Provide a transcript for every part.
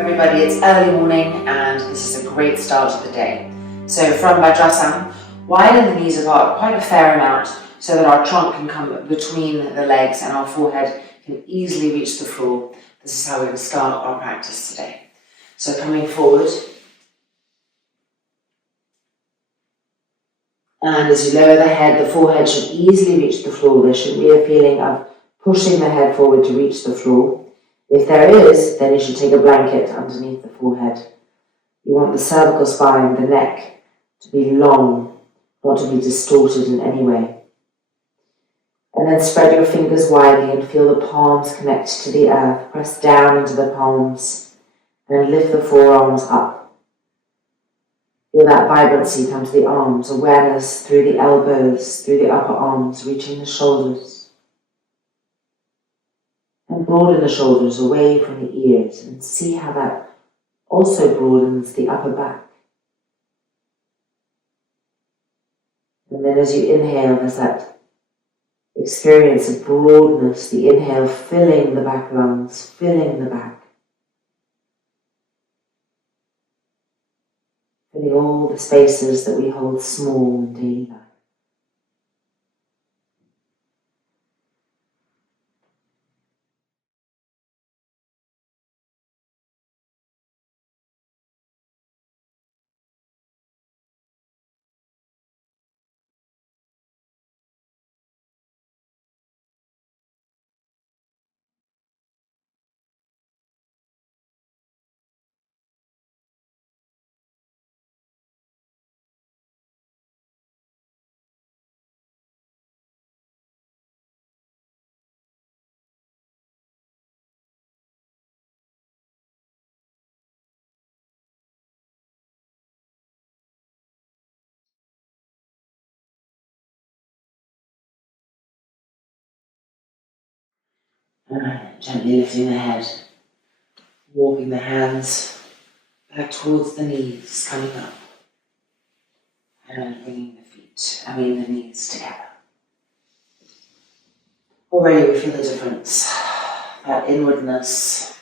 Everybody, it's early morning and this is a great start to the day. So from Vajrasana, widen the knees apart quite a fair amount so that our trunk can come between the legs and our forehead can easily reach the floor. This is how we're going to start our practice today. So coming forward, and as you lower the head, the forehead should easily reach the floor. There shouldn't be a feeling of pushing the head forward to reach the floor. If there is, then you should take a blanket underneath the forehead. You want the cervical spine, the neck, to be long, not to be distorted in any way. And then spread your fingers widely and feel the palms connect to the earth. Press down into the palms and lift the forearms up. Feel that vibrancy come to the arms, awareness through the elbows, through the upper arms, reaching the shoulders. And broaden the shoulders away from the ears and see how that also broadens the upper back. And then as you inhale, there's that experience of broadness, the inhale filling the back lungs, filling the back. Filling all the spaces that we hold small in daily life. Gently lifting the head, walking the hands back towards the knees, coming up, and bringing the knees together. Already we feel the difference, that inwardness.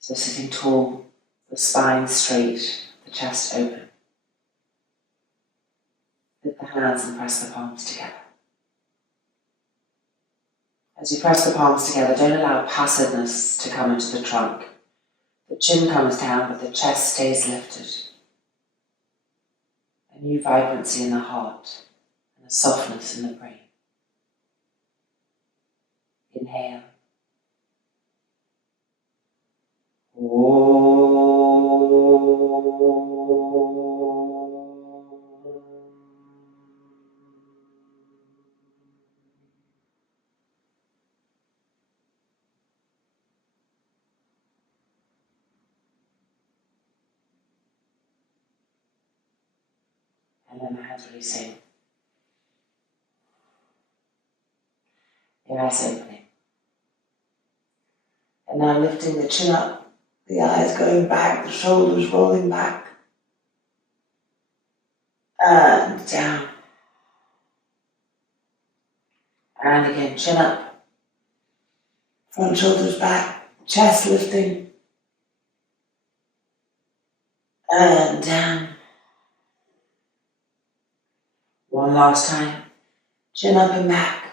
So sitting tall, the spine straight, the chest open. Lift the hands and press the palms together. As you press the palms together, don't allow passiveness to come into the trunk. The chin comes down, but the chest stays lifted. A new vibrancy in the heart and a softness in the brain. Inhale. And then the hands releasing. The eyes opening. And now lifting the chin up, the eyes going back, the shoulders rolling back. And down. And again, chin up. Front shoulders back, chest lifting. And down. One last time. Chin up and back.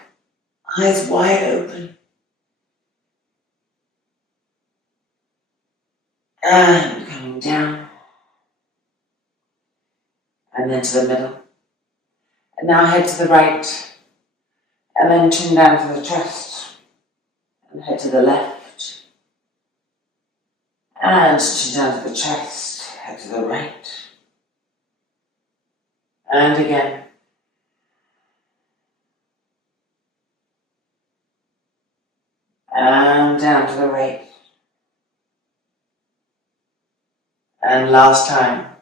Eyes wide open. And coming down. And then to the middle. And now head to the right. And then chin down to the chest. And head to the left. And chin down to the chest. Head to the right. And again. And down to the right. And last time.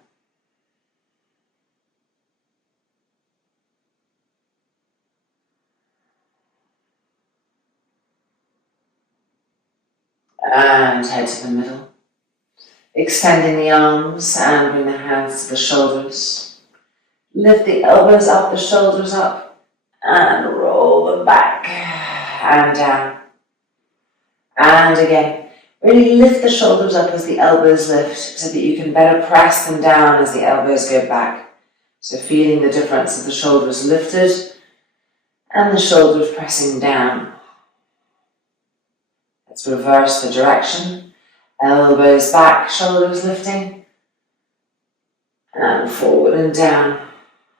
And head to the middle. Extending the arms and bring the hands to the shoulders. Lift the elbows up, the shoulders up, and roll them back and down. And again, Really lift the shoulders up as the elbows lift so that you can better press them down as the elbows go back. So feeling the difference of the shoulders lifted and the shoulders pressing down. Let's reverse the direction. Elbows back, shoulders lifting, and forward and down.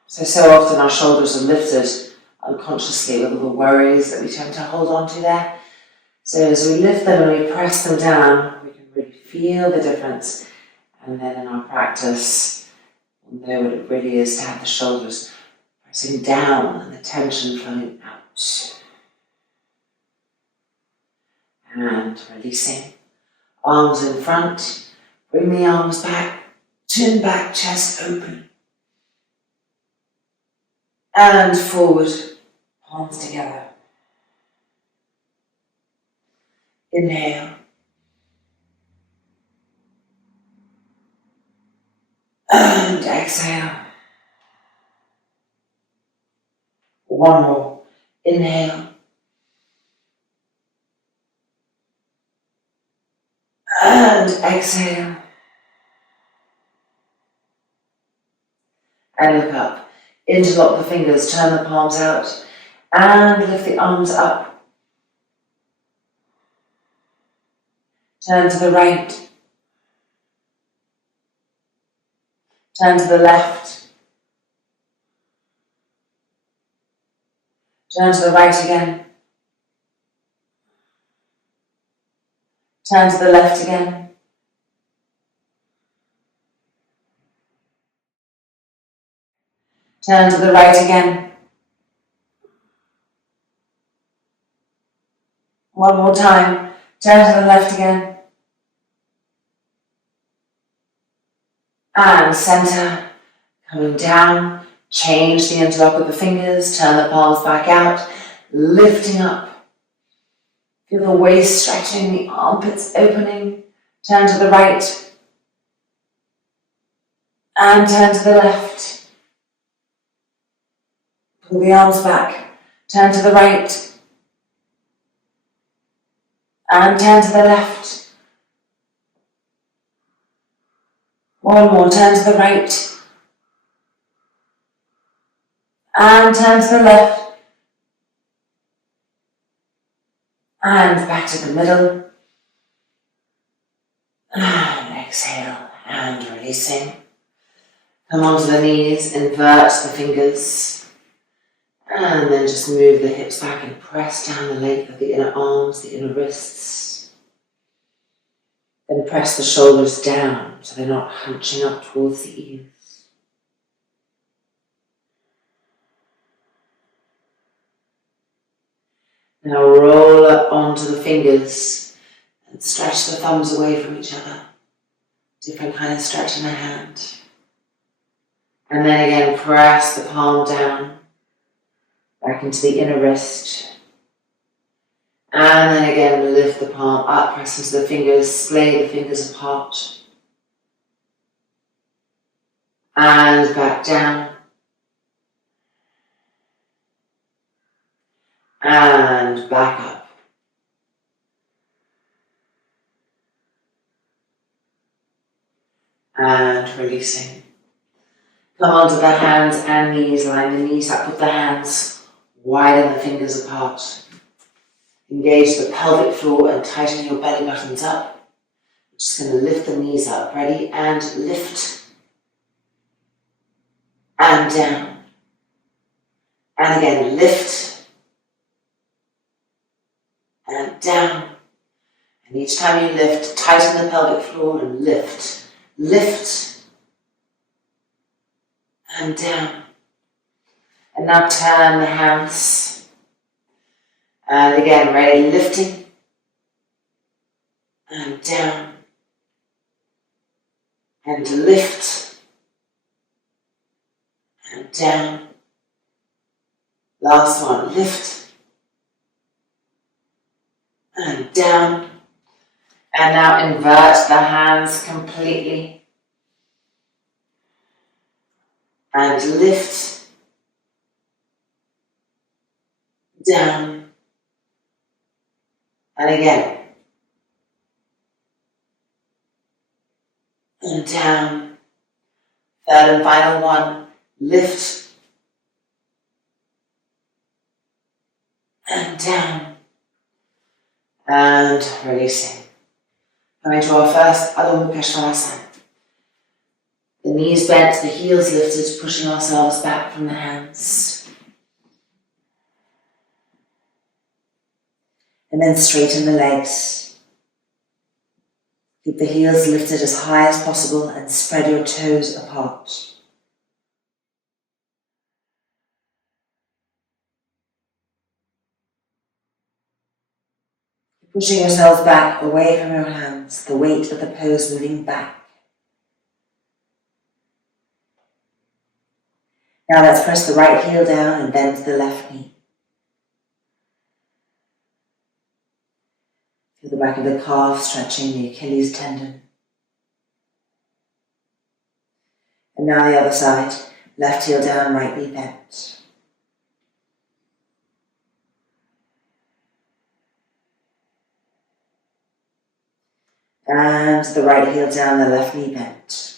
So often our shoulders are lifted unconsciously with all the worries that we tend to hold on to there. So as we lift them and we press them down, we can really feel the difference. And then in our practice, we'll know what it really is to have the shoulders pressing down and the tension flowing out. And releasing. Arms in front, bring the arms back, chin back, chest open. And forward, palms together. Inhale. And exhale. One more. Inhale. And exhale. And look up. Interlock the fingers, turn the palms out, and lift the arms up. Turn to the right. Turn to the left. Turn to the right again. Turn to the left again. Turn to the right again. One more time. Turn to the left again. And center. Coming down. Change the interlock of the fingers. Turn the palms back out. Lifting up. Feel the waist stretching, the armpits opening. Turn to the right. And turn to the left. Pull the arms back. Turn to the right. And turn to the left. One more. Turn to the right. And turn to the left. And back to the middle. And exhale. And releasing. Come onto the knees. Invert the fingers. And then just move the hips back and press down the length of the inner arms, the inner wrists. Then press the shoulders down so they're not hunching up towards the ears. Now roll up onto the fingers and stretch the thumbs away from each other. Different kind of stretch in the hand. And then again, press the palm down. Back into the inner wrist. And then again, lift the palm up, press into the fingers, splay the fingers apart. And back down. And back up. And releasing. Come onto the hands and knees, line the knees up with the hands. Widen the fingers apart. Engage the pelvic floor and tighten your belly buttons up. We're just going to lift the knees up. Ready? And lift. And down. And again, lift. And down. And each time you lift, tighten the pelvic floor and lift. Lift. And down. And now turn the hands. And again, ready, lifting. And down. And lift. And down. Last one, lift. And down. And now invert the hands completely. And lift. Down. And again. and down. Third and final one, lift and down. And releasing. Coming to our first Aloha Svanasana. The knees bent, the heels lifted, pushing ourselves back from the hands. And then straighten the legs. Keep the heels lifted as high as possible and spread your toes apart. Pushing yourselves back away from your hands, the weight of the pose moving back. Now let's press the right heel down and bend the left knee. Feel the back of the calf stretching the Achilles tendon. And now the other side, left heel down, right knee bent. And the right heel down, the left knee bent.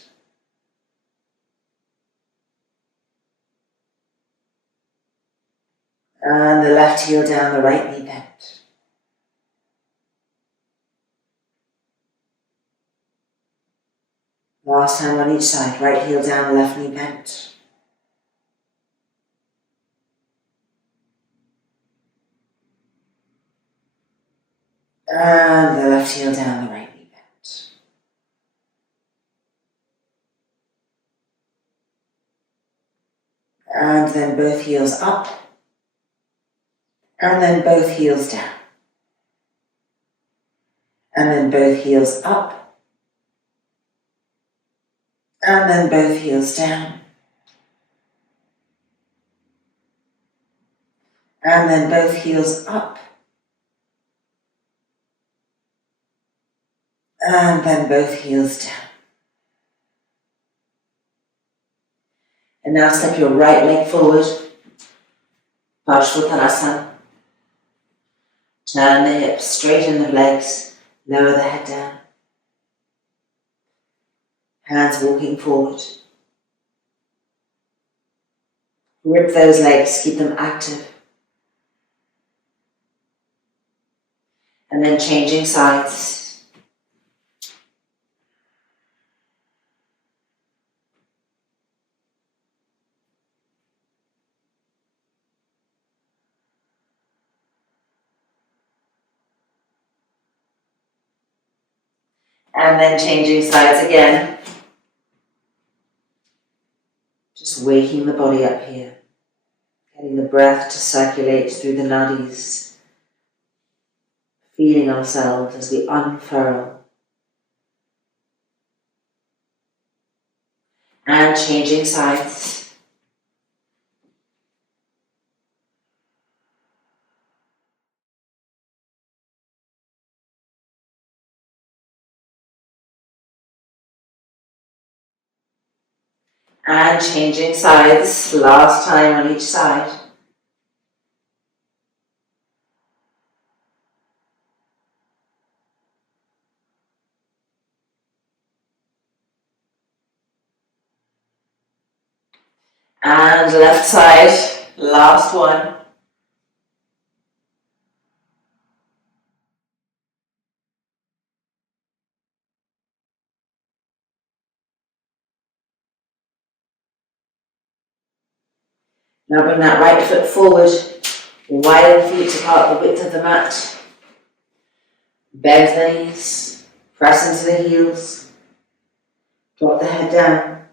And the left heel down, the right knee bent. Last time on each side, right heel down, left knee bent. And the left heel down, the right knee bent. And then both heels up. And then both heels down. And then both heels up. And then both heels down. And then both heels up. And then both heels down. And now step your right leg forward. Parsvottanasana. Turn the hips, straighten the legs, lower the head down. Hands walking forward. Grip those legs, keep them active. And then changing sides. And then changing sides again. Just waking the body up here. Getting the breath to circulate through the nadis. Feeling ourselves as we unfurl. And changing sides. And changing sides, last time on each side. And left side, last one. Now bring that right foot forward, widen feet apart the width of the mat. Bend the knees, press into the heels, drop the head down,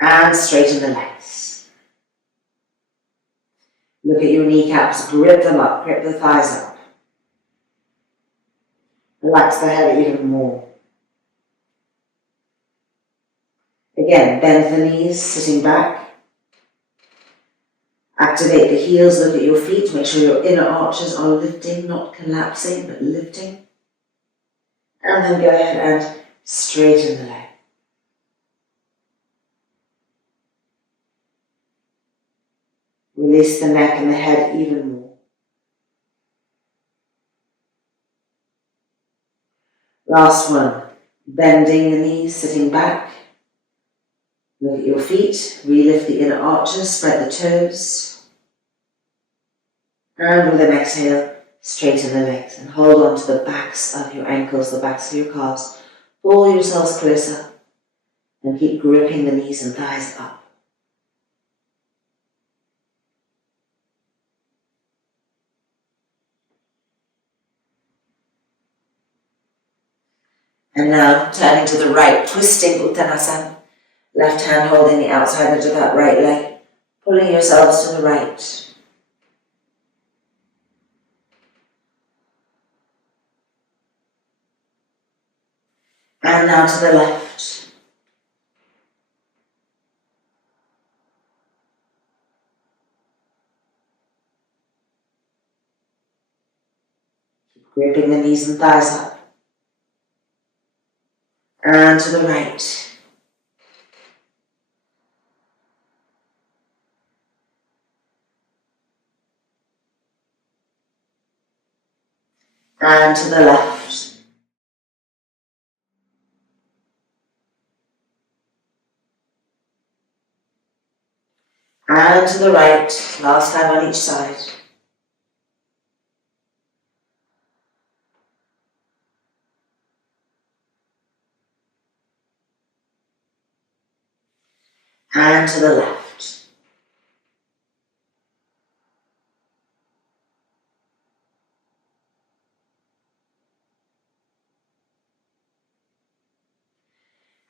and straighten the legs. Look at your kneecaps, grip them up, grip the thighs up. Relax the head even more. Again, bend the knees, sitting back. Activate the heels, look at your feet, make sure your inner arches are lifting, not collapsing, but lifting. And then go ahead and straighten the leg. Release the neck and the head even more. Last one. Bending the knees, sitting back. Look at your feet, re-lift the inner arches, spread the toes. And with an exhale, straighten the legs and hold on to the backs of your ankles, the backs of your calves. Pull yourselves closer and keep gripping the knees and thighs up. And now turning to the right, twisting Uttanasana. Left hand holding the outside edge of that right leg, pulling yourselves to the right. And now to the left. Keep gripping the knees and thighs up. And to the right. And to the left. And to the right. Last time on each side. And to the left.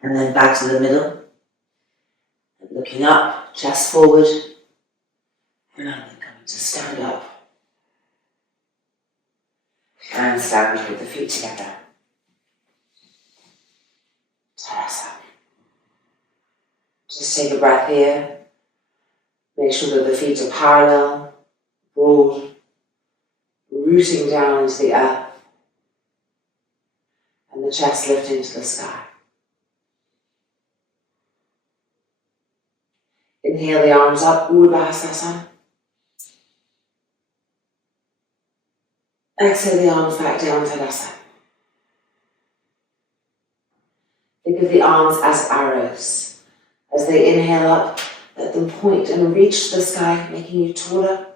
And then back to the middle. Looking up, chest forward. And then coming to stand up. And stand with the feet together. Tarasa. Just take a breath here. Make sure that the feet are parallel, broad, rooting down into the earth. And the chest lifting to the sky. Inhale the arms up, Urdhva. Exhale the arms back down, Tadasana. Think of the arms as arrows. As they inhale up, let them point and reach the sky, making you taller.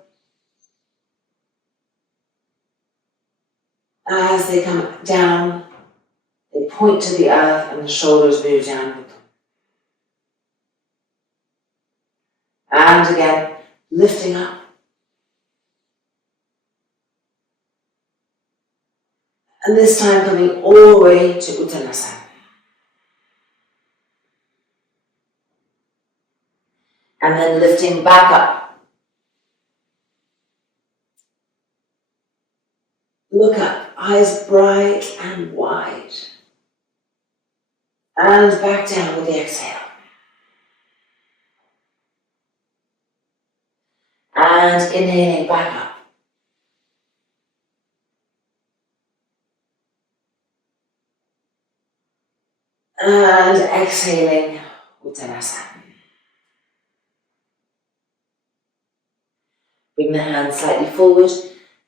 As they come down, they point to the earth and the shoulders move down with them. And again, lifting up. And this time coming all the way to Uttanasana. And then lifting back up. Look up, eyes bright and wide. And back down with the exhale. And inhaling back up. And exhaling, Uttanasana. Bring the hands slightly forward,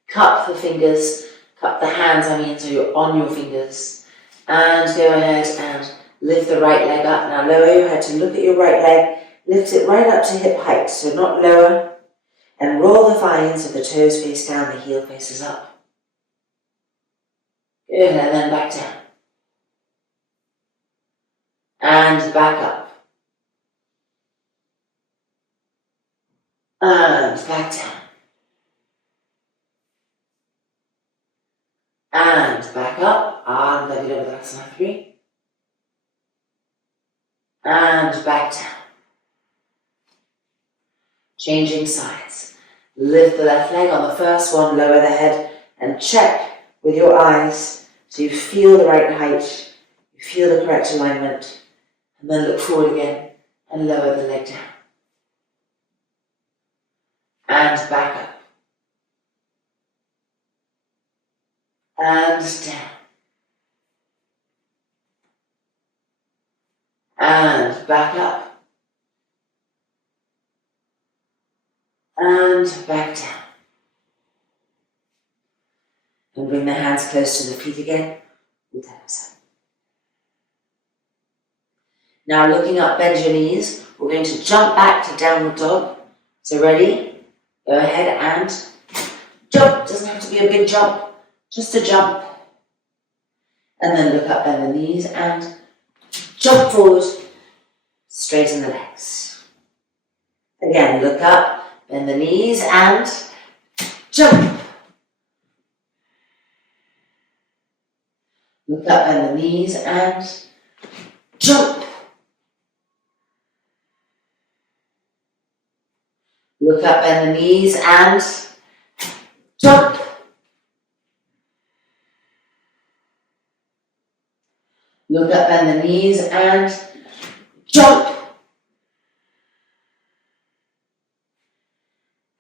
cup the fingers, cup the hands, so you're on your fingers. And go ahead and lift the right leg up. Now lower your head to look at your right leg, lift it right up to hip height, so not lower. And roll the thigh in so the toes face down, the heel faces up. Good, and then back down. And back up. And back down. And back up. And Davidavadasana 3. And back down. Changing sides. Lift the left leg on the first one, lower the head, and check with your eyes so you feel the right height, you feel the correct alignment, and then look forward again and lower the leg down. And back up. And down. And back up. And back down. And bring the hands close to the feet again. Uttanasana. Now looking up, bend your knees. We're going to jump back to downward dog. So ready? Go ahead and jump. Doesn't have to be a big jump, just a jump. And then look up, bend the knees and jump forward, straighten the legs. Again, look up, bend the knees and jump. Look up, bend the knees and jump. Look up, bend the knees and jump. Look up, bend the knees and jump.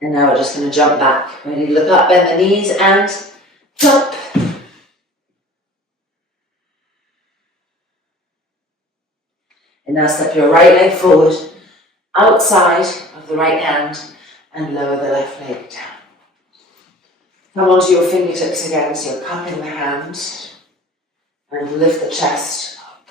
And now we're just going to jump back. Ready? Look up, bend the knees and jump. And now step your right leg forward, outside of the right hand, and lower the left leg down. Come onto your fingertips again, so you're cupping the hand, and lift the chest up.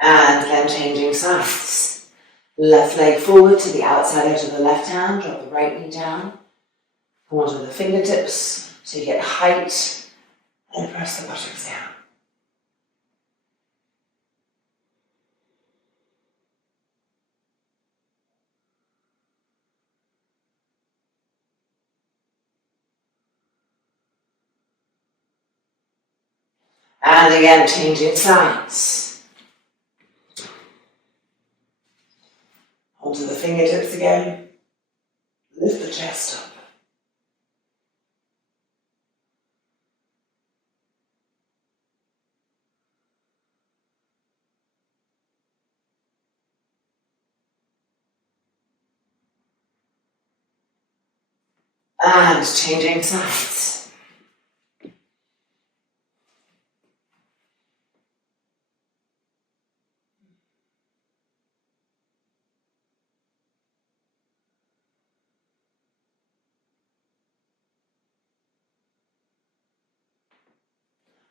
And then changing sides. Left leg forward to the outside edge of the left hand, drop the right knee down. Come onto the fingertips so you get height, and press the buttocks down. And again, changing sides. Onto the fingertips again. Lift the chest up. And changing sides.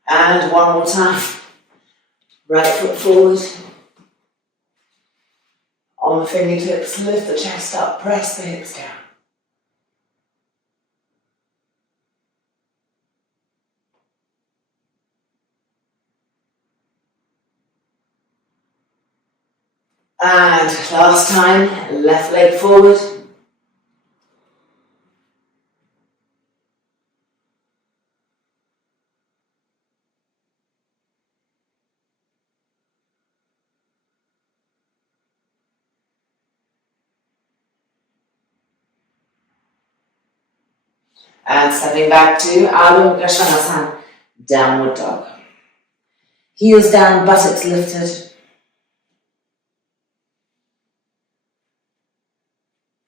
And one more time. Right foot forward. On the fingertips, lift the chest up, press the hips down. And last time, left leg forward. And stepping back to Aloha, downward dog. Heels down, buttocks lifted.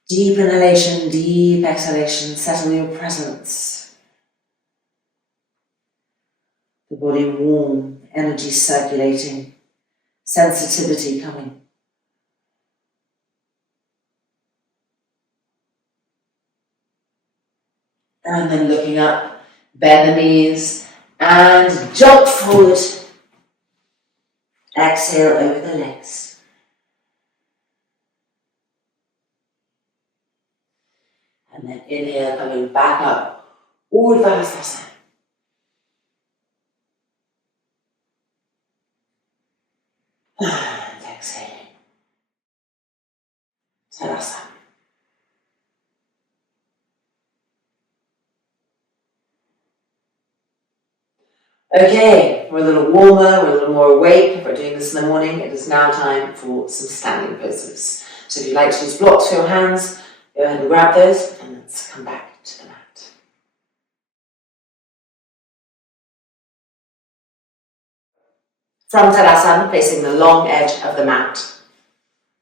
Deep inhalation, deep exhalation. Settle your presence. The body warm, energy circulating, sensitivity coming. And then looking up, bend the knees and jump forward. Exhale over the legs. And then inhale, coming back up. Urdhva. And exhaling. Tadasana. Okay, we're a little warmer, we're a little more awake. If we're doing this in the morning, it is now time for some standing poses. So if you'd like to use blocks for your hands, go ahead and grab those and let's come back to the mat. From Tadasana, facing the long edge of the mat.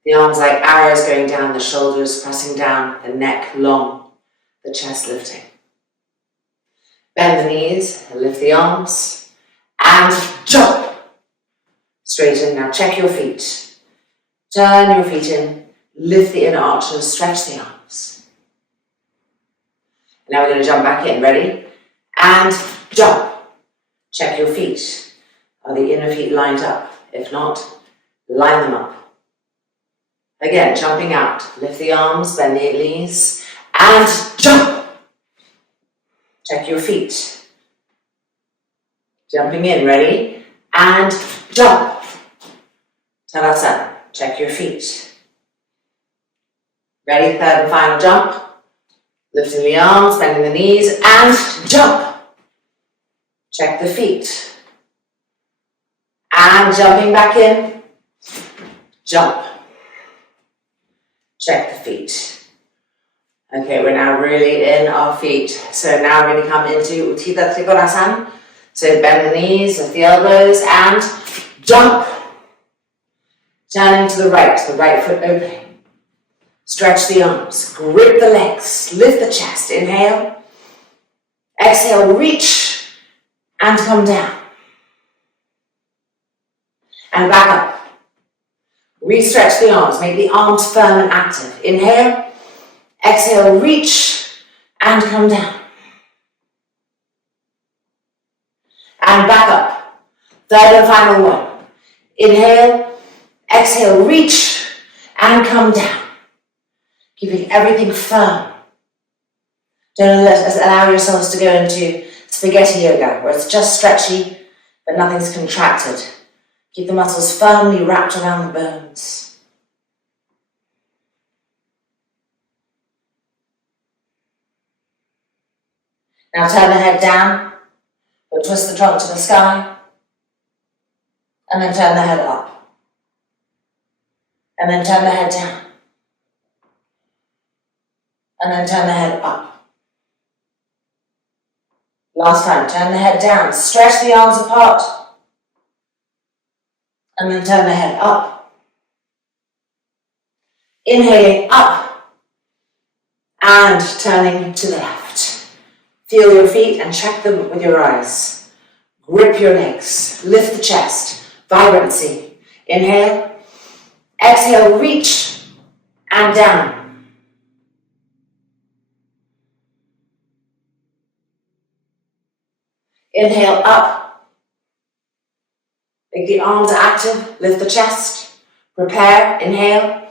The arms like arrows going down the shoulders, pressing down, the neck long, the chest lifting. Bend the knees, lift the arms, and jump. Straighten. Now check your feet. Turn your feet in, lift the inner arch and stretch the arms. Now we're going to jump back in. Ready? And jump. Check your feet. Are the inner feet lined up? If not, line them up. Again, jumping out. Lift the arms, bend the knees, and jump. Check your feet. Jumping in. Ready? And jump. Tadasana. Check your feet. Ready? Third and final jump. Lifting the arms, bending the knees, and jump. Check the feet. And jumping back in. Jump. Check the feet. Okay, we're now really in our feet. So now we're going to come into Uttita Trikonasana. So bend the knees, lift the elbows, and jump. Turning to the right foot opening. Stretch the arms, grip the legs, lift the chest. Inhale. Exhale, reach and come down. And back up. Re-stretch the arms, make the arms firm and active. Inhale. Exhale, reach and come down. And back up. Third and final one. Inhale. Exhale, reach and come down. Keeping everything firm. Don't allow yourselves to go into spaghetti yoga, where it's just stretchy, but nothing's contracted. Keep the muscles firmly wrapped around the bones. Now turn the head down, but twist the trunk to the sky, and then turn the head up. And then turn the head down. And then turn the head up. Last time, turn the head down, stretch the arms apart, and then turn the head up. Inhaling up, and turning to the left. Feel your feet and check them with your eyes. Grip your legs, lift the chest, vibrancy. Inhale, exhale, reach, and down. Inhale up. Make the arms active, lift the chest. Prepare, inhale.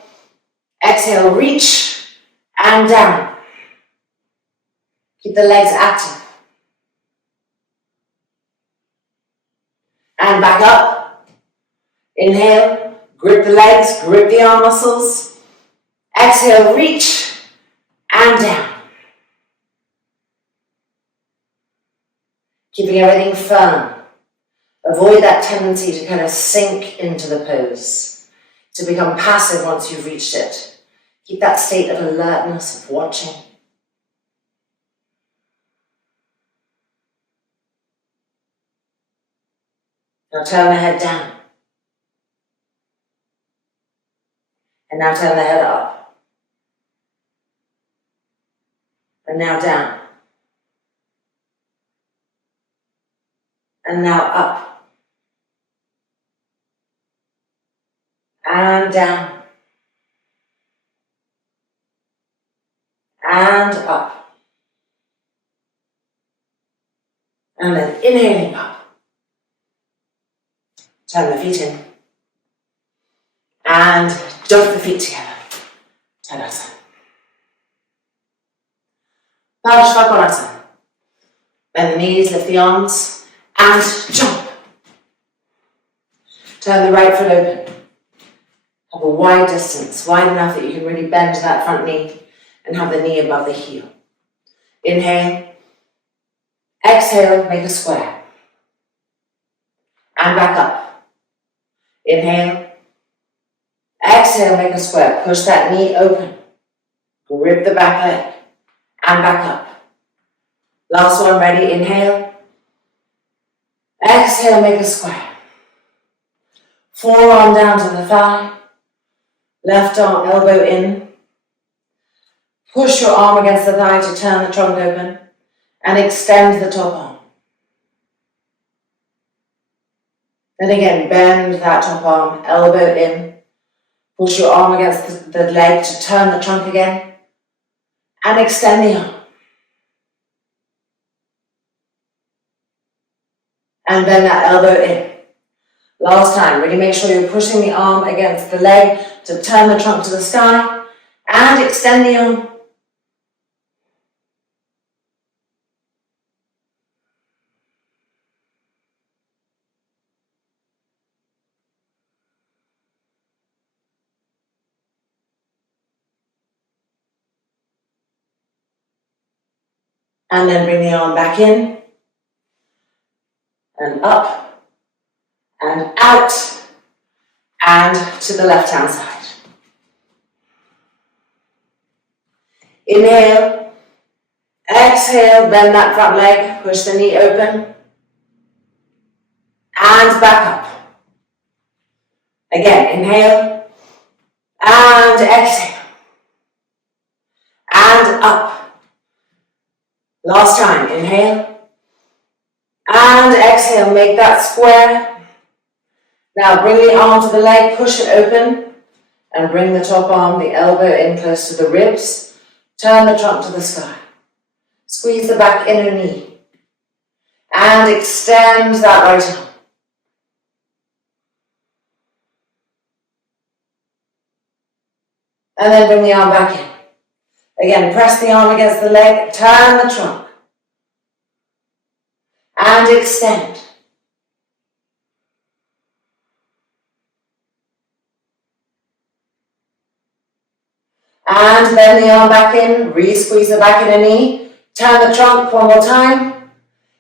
Exhale, reach and down. Keep the legs active. And back up. Inhale, grip the legs, grip the arm muscles. Exhale, reach and down. Keeping everything firm. Avoid that tendency to kind of sink into the pose, to become passive once you've reached it. Keep that state of alertness, of watching. Now turn the head down. And now turn the head up. And now down. And now up. And down. And up. And then inhaling up. Turn the feet in. And dunk the feet together. Tadasana. Parshvakonasana. Bend the knees, lift the arms. And jump. Turn the right foot open. Have a wide distance, wide enough that you can really bend that front knee and have the knee above the heel. Inhale. Exhale, make a square. And back up. Inhale. Exhale, make a square. Push that knee open. Grip the back leg. And back up. Last one, ready? Inhale. Exhale, make a square. Forearm down to the thigh. Left arm, elbow in. Push your arm against the thigh to turn the trunk open. And extend the top arm. Then again, bend that top arm, elbow in. Push your arm against the leg to turn the trunk again. And extend the arm. And bend that elbow in. Last time, really make sure you're pushing the arm against the leg to turn the trunk to the sky. And extend the arm. And then bring the arm back in. And up. And out. And to the left hand side. Inhale. Exhale, bend that front leg, push the knee open. And back up. Again, inhale. And exhale. And up. Last time, inhale. And exhale, make that square. Now bring the arm to the leg, push it open. And bring the top arm, the elbow in close to the ribs. Turn the trunk to the sky. Squeeze the back inner knee. And extend that right arm. And then bring the arm back in. Again, press the arm against the leg, turn the trunk. And extend. And bend the arm back in, re-squeeze the back inner knee, turn the trunk one more time,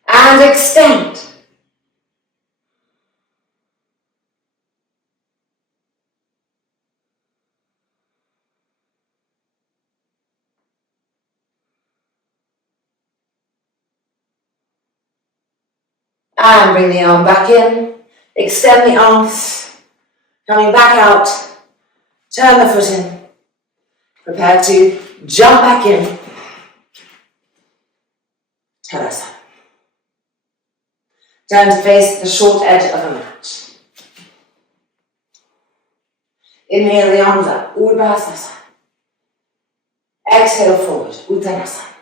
and extend. And bring the arm back in, extend the arms, coming back out, turn the foot in, prepare to jump back in, Tadasana. Turn to face the short edge of the mat. Inhale the arms up, Urdhva. Exhale forward, Uttanasana.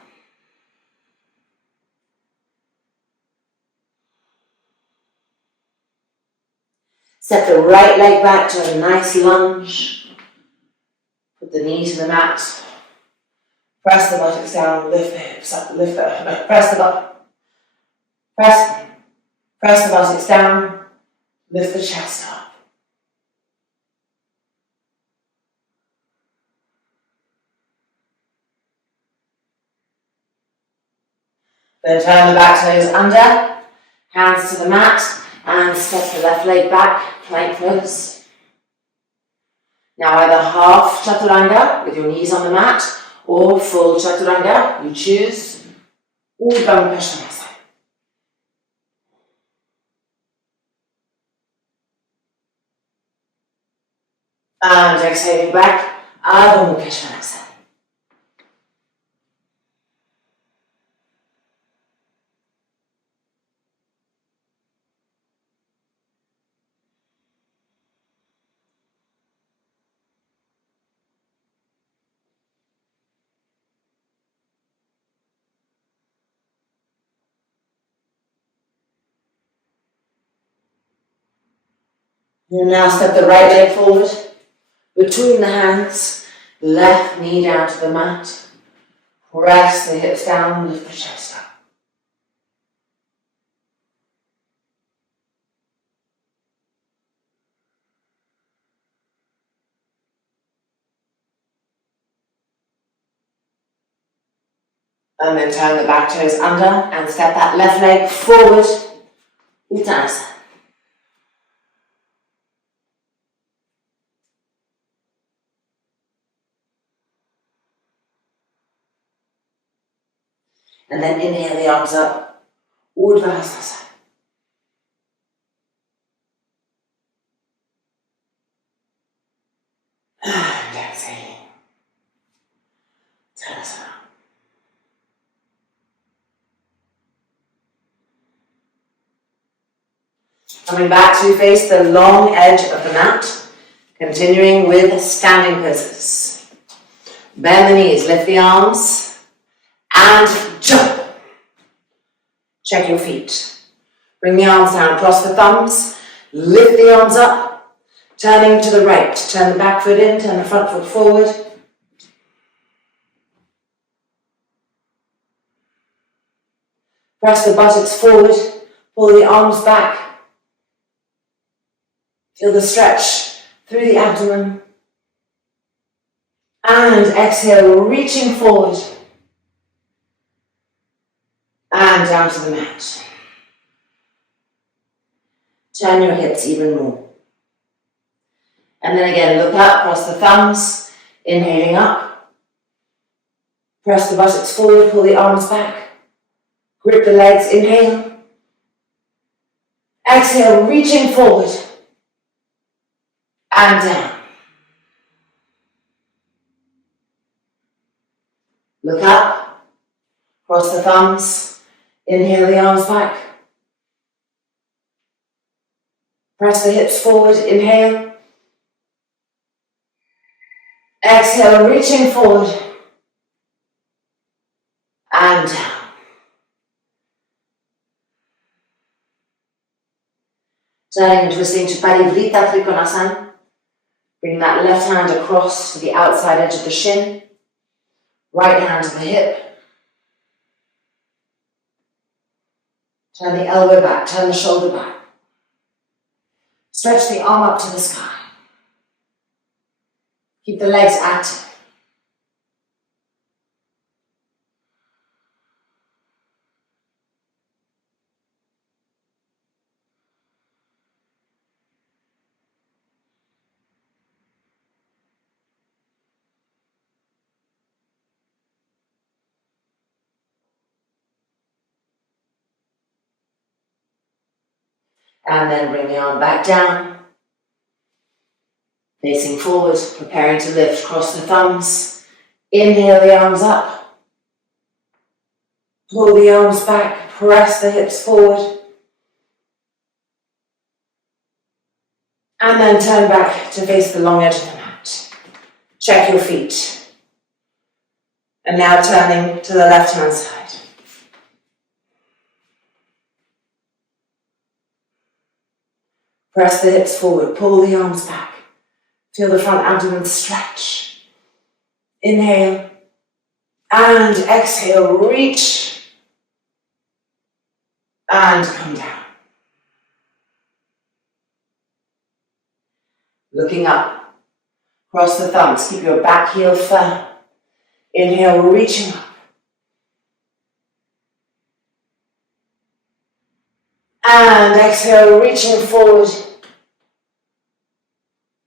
Step the right leg back to a nice lunge. Put the knee to the mat. Press the buttocks down, lift the hips up, press the buttocks down, lift the chest up. Then turn the back toes under, hands to the mat, and step the left leg back, plank pose. Now either half chaturanga with your knees on the mat, or full chaturanga, you choose. Urdhva Mukha. And exhaling back, Adho Mukha. And now step the right leg forward, between the hands, left knee down to the mat. Press the hips down, lift the chest up. And then turn the back toes under and step that left leg forward, Uttanasana. And then inhale the arms up, Urdhva Hastasana. And exhaling, Tadasana. Coming back to face the long edge of the mat, continuing with standing poses. Bend the knees, lift the arms, and jump. Check your feet. Bring the arms down, cross the thumbs, lift the arms up, turning to the right. Turn the back foot in, turn the front foot forward. Press the buttocks forward, pull the arms back. Feel the stretch through the abdomen. And exhale, reaching forward. And down to the mat. Turn your hips even more. And then again, look up, cross the thumbs, inhaling up. Press the buttocks forward, pull the arms back. Grip the legs, inhale. Exhale, reaching forward. And down. Look up, cross the thumbs, inhale the arms back. Press the hips forward, inhale. Exhale, reaching forward. And down. Turning and twisting to Parivrita Trikonasana. Bring that left hand across to the outside edge of the shin. Right hand to the hip. Turn the elbow back, turn the shoulder back. Stretch the arm up to the sky. Keep the legs active. And then bring the arm back down. Facing forward, preparing to lift. Cross the thumbs. Inhale the arms up. Pull the arms back. Press the hips forward. And then turn back to face the long edge of the mat. Check your feet. And now turning to the left hand side. Press the hips forward, pull the arms back. Feel the front abdomen stretch. Inhale. And exhale, reach. And come down. Looking up. Cross the thumbs, keep your back heel firm. Inhale, reaching up. And exhale, reaching forward.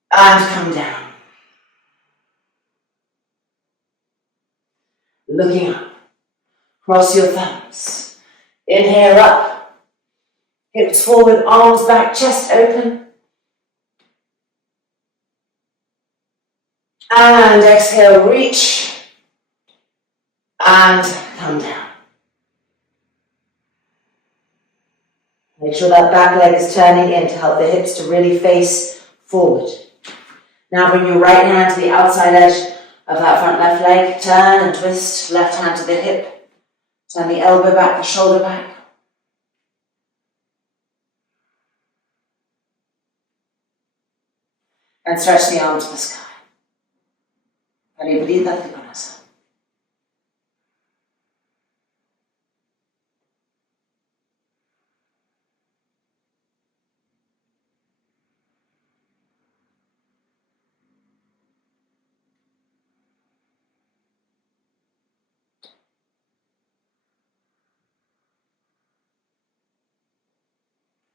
And come down. Looking up. Cross your thumbs. Inhale up. Hips forward, arms back, chest open. And exhale, reach. And come down. Make sure that back leg is turning in to help the hips to really face forward. Now bring your right hand to the outside edge of that front left leg. Turn and twist, left hand to the hip. Turn the elbow back, the shoulder back. And stretch the arm to the sky. Parivrita Trikonasana.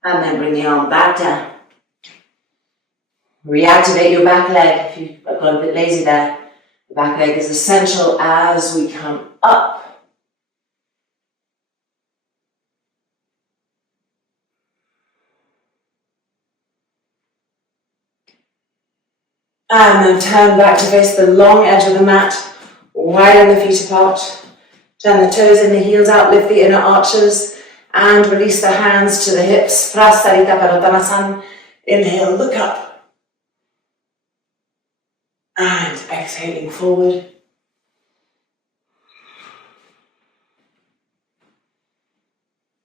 And then bring the arm back down. Reactivate your back leg if you have got a bit lazy there. The back leg is essential as we come up. And then turn back to face the long edge of the mat. Widen the feet apart. Turn the toes in, the heels out, lift the inner arches. And release the hands to the hips. Prasarita Padottanasana. Inhale, look up. And exhaling forward.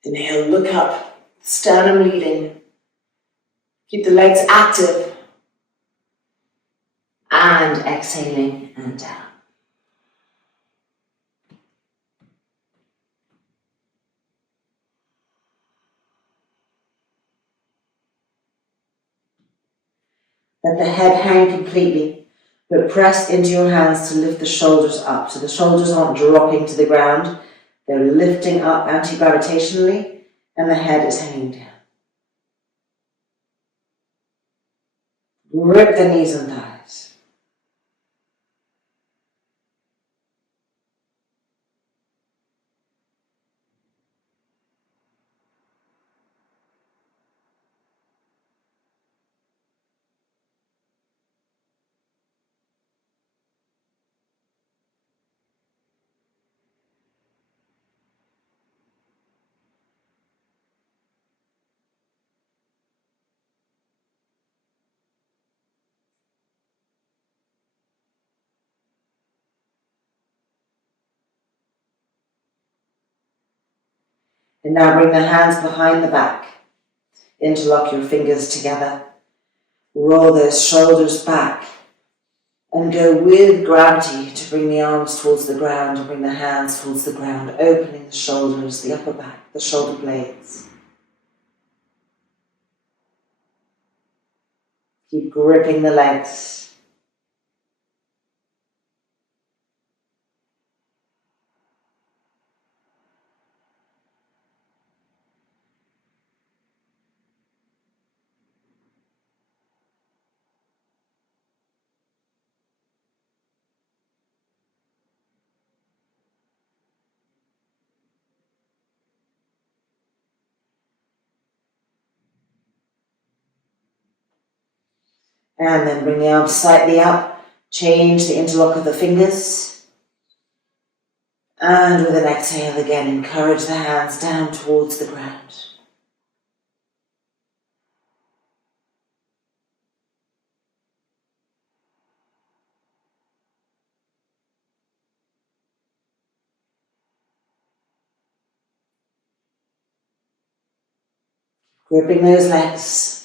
Inhale, look up. Sternum leading. Keep the legs active. And exhaling and down. Let the head hang completely, but press into your hands to lift the shoulders up. So the shoulders aren't dropping to the ground, they're lifting up anti-gravitationally, and the head is hanging down. Grip the knees and thighs. And now bring the hands behind the back. Interlock your fingers together. Roll those shoulders back. And go with gravity to bring the arms towards the ground and bring the hands towards the ground, opening the shoulders, the upper back, the shoulder blades. Keep gripping the legs. And then bring the arms slightly up. Change the interlock of the fingers. And with an exhale again, encourage the hands down towards the ground. Gripping those legs.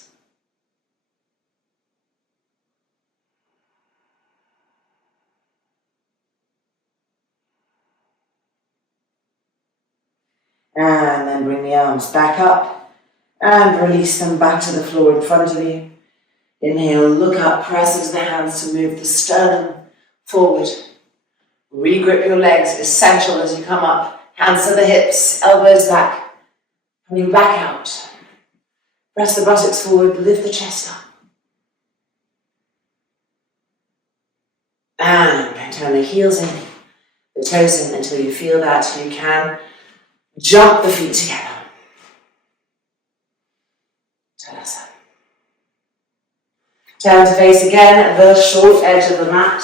And then bring the arms back up and release them back to the floor in front of you. Inhale, look up, press into the hands to move the sternum forward. Regrip your legs, essential as you come up. Hands to the hips, elbows back. Coming back out. Press the buttocks forward, lift the chest up. And turn the heels in, the toes in until you feel that you can jump the feet together. Tadasana. Turn to face again the short edge of the mat.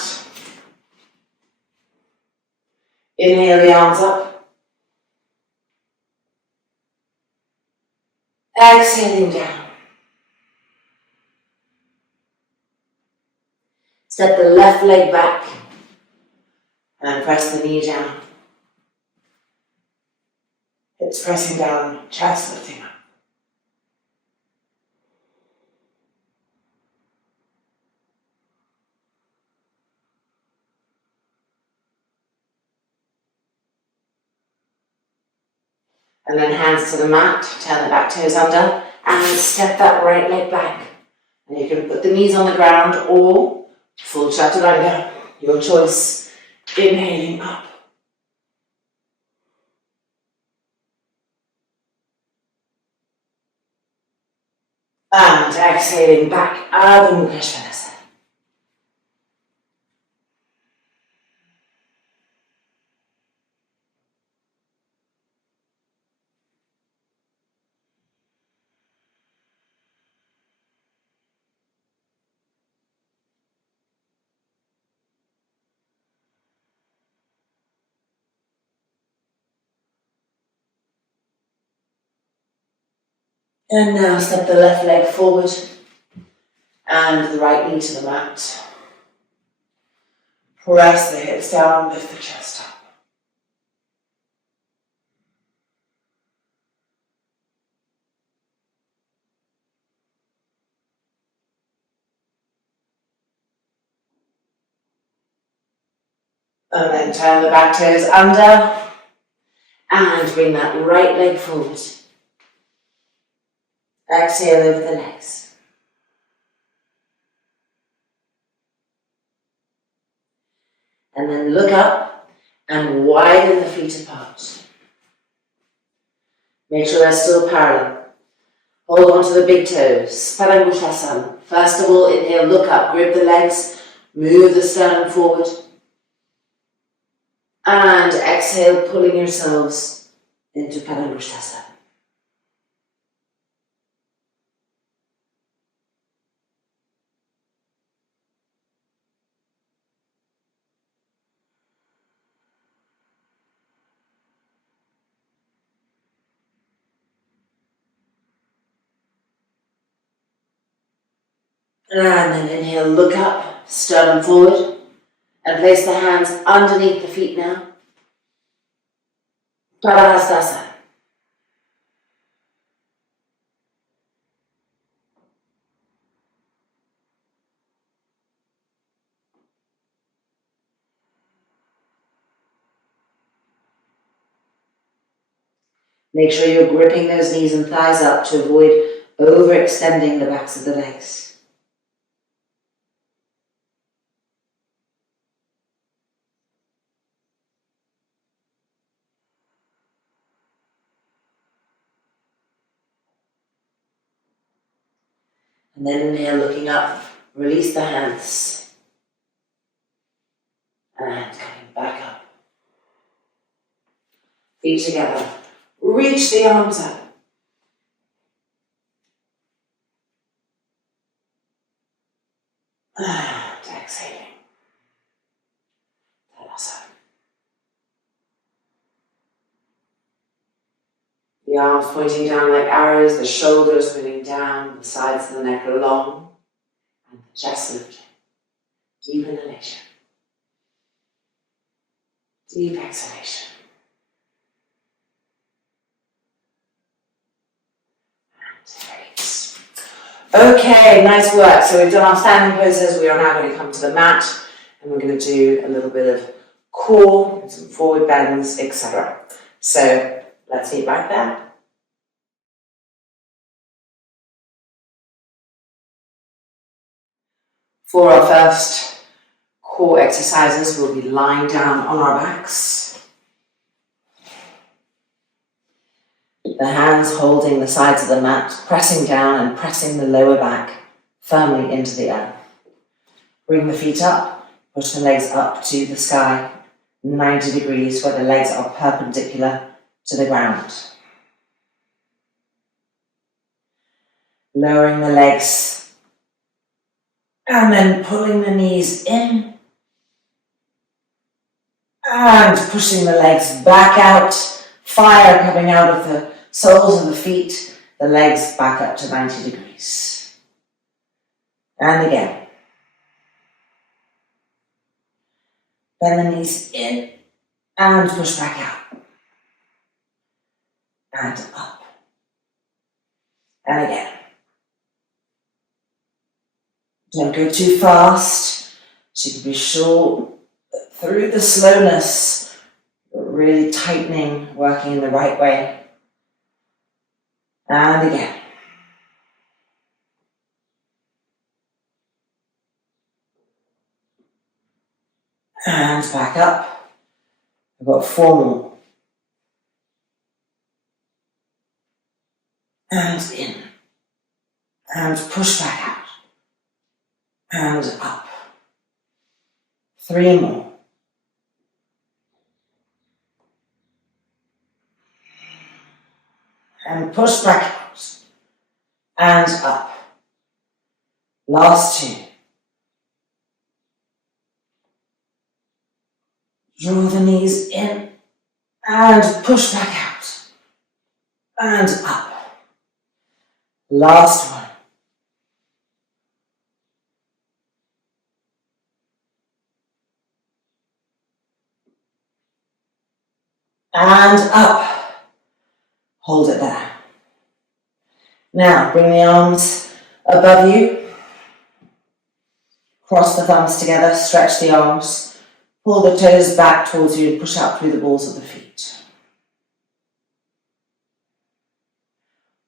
Inhale the arms up. Exhaling down. Step the left leg back and press the knee down. Hips pressing down, chest lifting up. And then hands to the mat, turn the back toes under, and step that right leg back. And you can put the knees on the ground or full chaturanga, your choice. Inhaling up. And exhaling back, Adho Mukha Svanasana. And now step the left leg forward and the right knee to the mat. Press the hips down, lift the chest up. And then turn the back toes under and bring that right leg forward. Exhale over the legs. And then look up and widen the feet apart. Make sure they're still parallel. Hold on to the big toes. Padangusthasana. First of all, inhale, look up, grip the legs, move the sternum forward. And exhale, pulling yourselves into Padangusthasana. And then inhale, look up, sternum forward, and place the hands underneath the feet now. Padahastasana. Make sure you're gripping those knees and thighs up to avoid overextending the backs of the legs. And then inhale, looking up, release the hands. And coming back up. Feet together. Reach the arms up. And exhaling. Tadasana. The arms pointing down like arrows, the shoulders moving down, the sides of the neck are long, and the chest lifting. Deep inhalation. Deep exhalation. And release. Okay, nice work. So we've done our standing poses. We are now going to come to the mat, and we're going to do a little bit of core, some forward bends, etc. So let's get back there. For our first core exercises, we'll be lying down on our backs. The hands holding the sides of the mat, pressing down and pressing the lower back firmly into the earth. Bring the feet up, push the legs up to the sky, 90 degrees where the legs are perpendicular to the ground. Lowering the legs and then pulling the knees in and pushing the legs back out, fire coming out of the soles of the feet, the legs back up to 90 degrees. And again. Bend the knees in and push back out. And up. And again. Don't go too fast, so you can be sure that through the slowness, you're really tightening, working in the right way. And again. And back up. I've got 4 more. And in. And push back out. And up. 3 more. And push back out. And up. Last 2. Draw the knees in and push back out. And up. Last one. And up. Hold it there. Now, bring the arms above you. Cross the thumbs together, stretch the arms. Pull the toes back towards you and push out through the balls of the feet.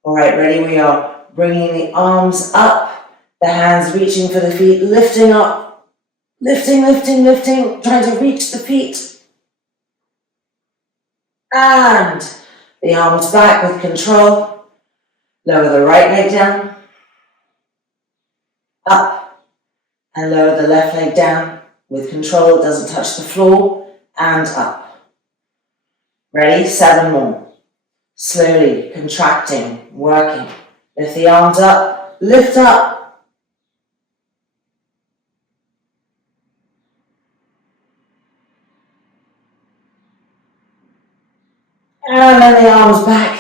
All right, ready? We are bringing the arms up, the hands reaching for the feet, lifting up, lifting, lifting, lifting, trying to reach the feet. And the arms back with control. Lower the right leg down, up, and lower the left leg down with control. It doesn't touch the floor, and up. Ready? 7 more. Slowly contracting, working. Lift the arms up, lift up. And then the arms back.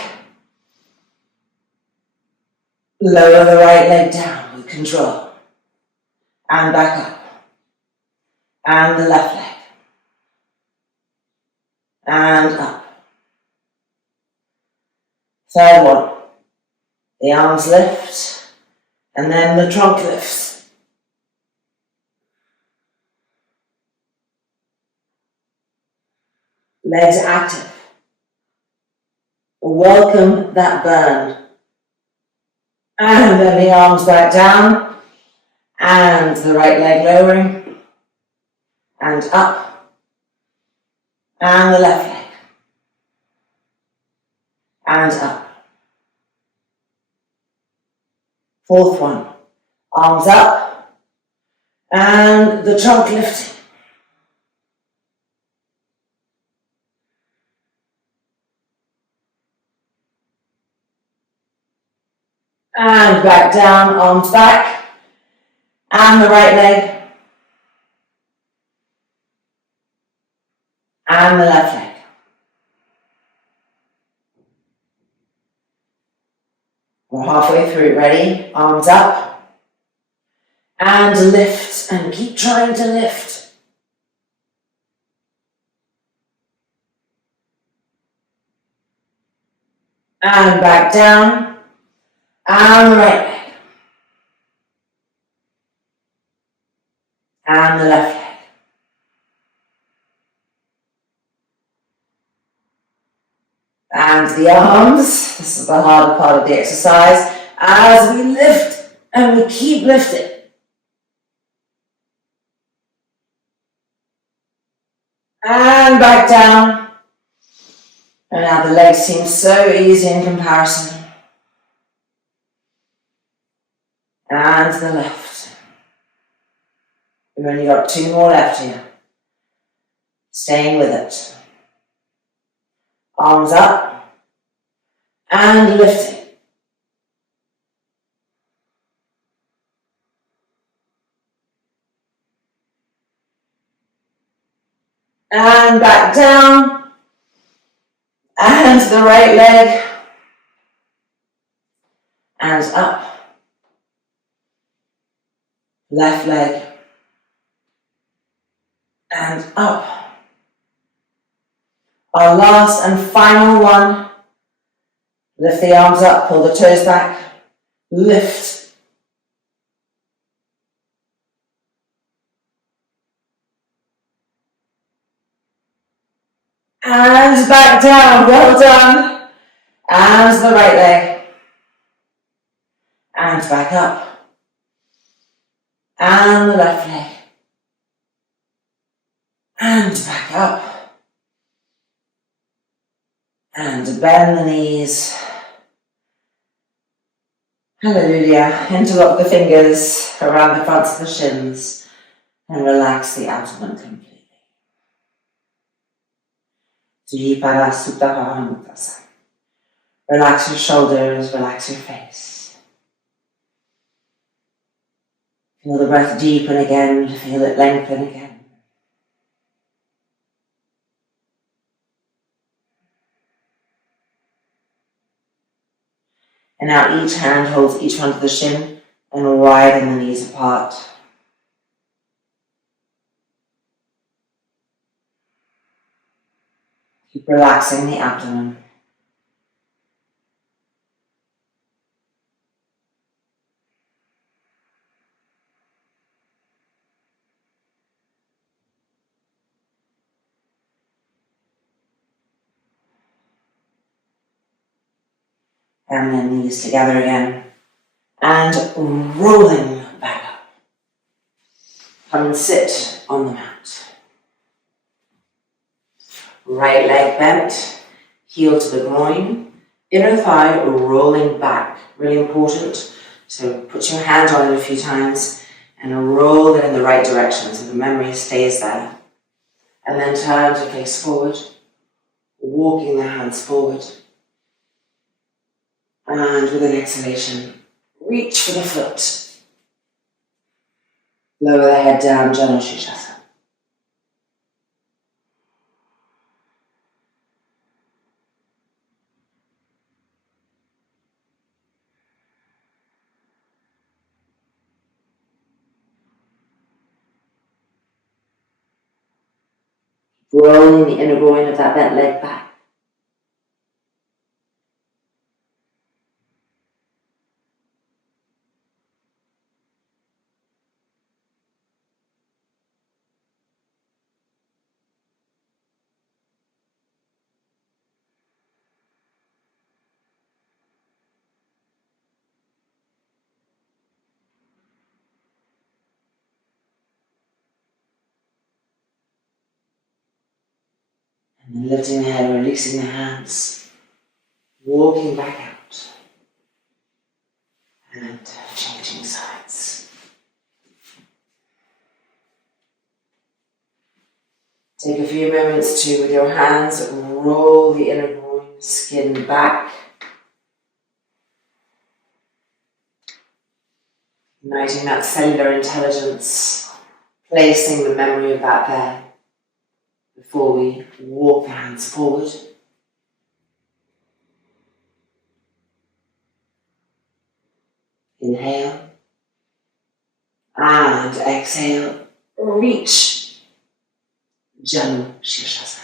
Lower the right leg down with control. And back up. And the left leg. And up. Third one. The arms lift, and then the trunk lifts. Legs active. Welcome that burn. And then the arms back down, and the right leg lowering, and up, and the left leg, and up. Fourth one, arms up, and the trunk lifting. And back down, arms back, and the right leg, and the left leg. We're halfway through, ready? Arms up, and lift, and keep trying to lift. And back down, and the right leg, and the left leg. And the arms, this is the harder part of the exercise, as we lift and we keep lifting. And back down. And now the legs seem so easy in comparison. And to the left. We've only got 2 more left here. Staying with it. Arms up and lifting. And back down and to the right leg and up. Left leg and up. Our last and final one. Lift the arms up, pull the toes back, lift. And back down, well done. And the right leg. And back up. And the left leg. And back up. And bend the knees. Hallelujah. Interlock the fingers around the fronts of the shins and relax the abdomen completely. Relax your shoulders, relax your face. Feel the breath deepen again, feel it lengthen again. And now each hand holds each one to the shin and widen the knees apart. Keep relaxing the abdomen. And then knees together again. And rolling back up. Come and sit on the mat. Right leg bent, heel to the groin, inner thigh rolling back, really important. So put your hand on it a few times and roll it in the right direction so the memory stays there. And then turn to face forward, walking the hands forward. And with an exhalation, reach for the foot. Lower the head down, Janu Shirshasana. Rolling the inner groin of that bent leg back. And then lifting the head, releasing the hands, walking back out, and changing sides. Take a few moments to, with your hands, roll the inner groin, skin back, igniting that cellular intelligence, placing the memory of that there before we walk the hands forward. Inhale and exhale, reach Janu Shirshasana.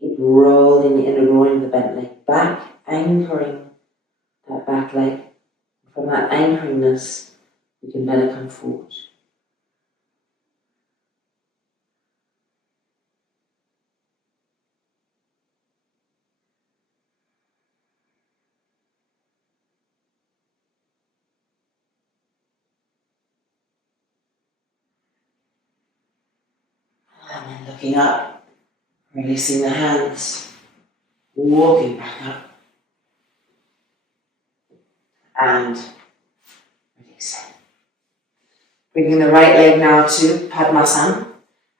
Keep rolling the inner groin of the bent leg back, anchoring that back leg. From that anchoringness, you can better come forward. And then looking up, releasing the hands, walking back up, and releasing. Bringing the right leg now to Padmasana.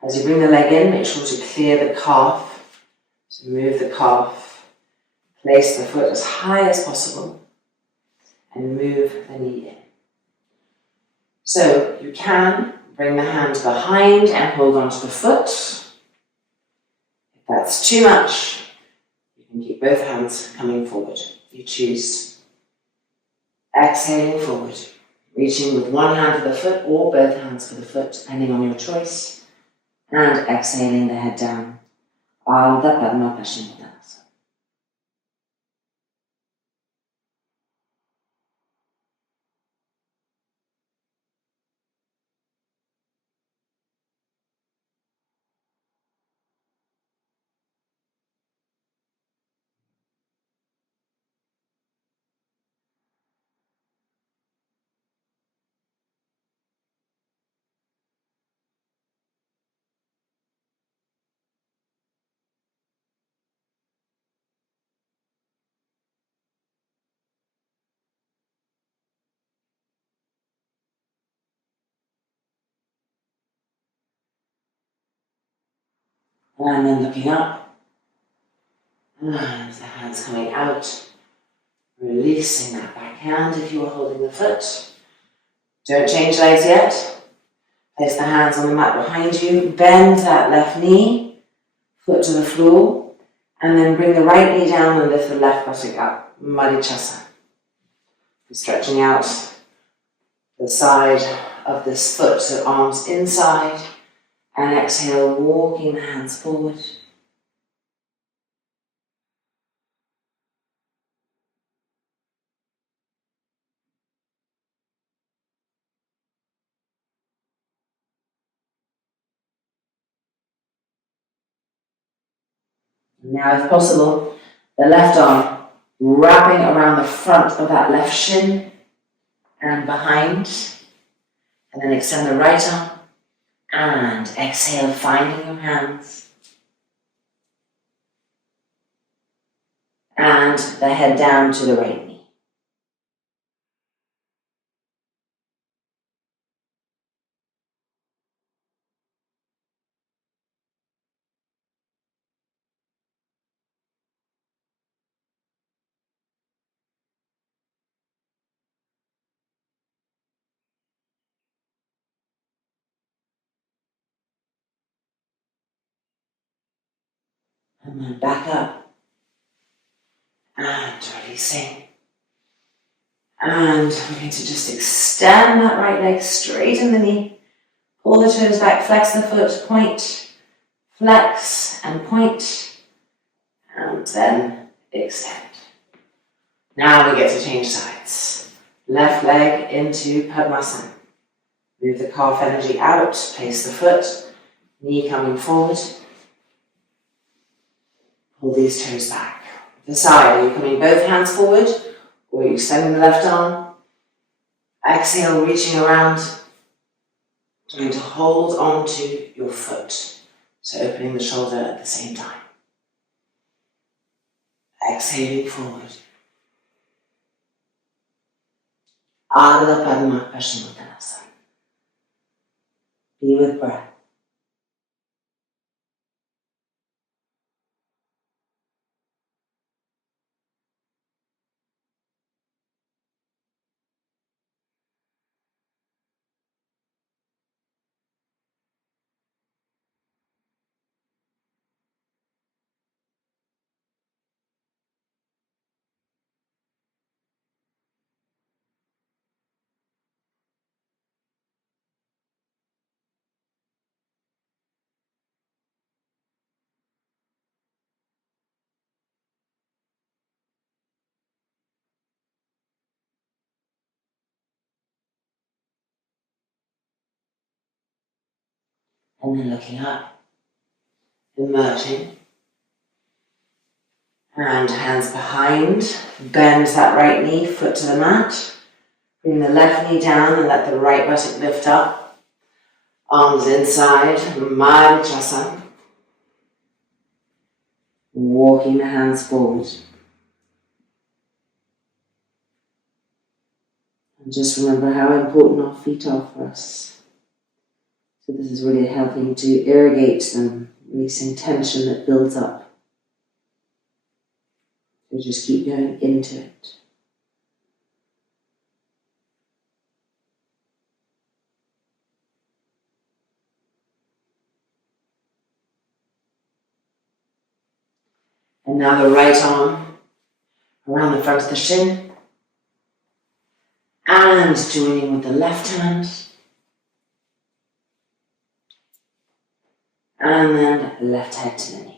As you bring the leg in, make sure to clear the calf. So move the calf, place the foot as high as possible, and move the knee in. So you can bring the hands behind and hold on to the foot. If that's too much, you can keep both hands coming forward. You choose. Exhaling forward, reaching with one hand for the foot or both hands for the foot, depending on your choice. And exhaling the head down. Ardha Padma Paschimottanasana. And then looking up, and the hands coming out, releasing that back hand if you were holding the foot. Don't change legs yet. Place the hands on the mat behind you. Bend that left knee, foot to the floor, and then bring the right knee down and lift the left buttock up. Madhicasa. Stretching out the side of this foot, so arms inside, and exhale, walking the hands forward. Now, if possible, the left arm wrapping around the front of that left shin and behind, and then extend the right arm and exhale, finding your hands and the head down to the right knee. And then back up and releasing. And we're going to just extend that right leg, straighten the knee, pull the toes back, flex the foot, point, flex and point, and then extend. Now we get to change sides. Left leg into Padmasana. Move the calf energy out, place the foot, knee coming forward. Pull these toes back. The side, are you coming both hands forward, or are you extending the left arm? Exhale, reaching around, trying to hold on to your foot. So opening the shoulder at the same time. Exhaling forward. Ardha Padma Paschimottanasana. Be with breath. And then looking up, emerging, and hands behind, bend that right knee, foot to the mat, bring the left knee down and let the right buttock lift up, arms inside, Madhicasa, walking the hands forward. And just remember how important our feet are for us. So this is really helping to irrigate them, releasing tension that builds up. So just keep going into it. And now the right arm around the front of the shin. And joining with the left hand. And then left head to the knee.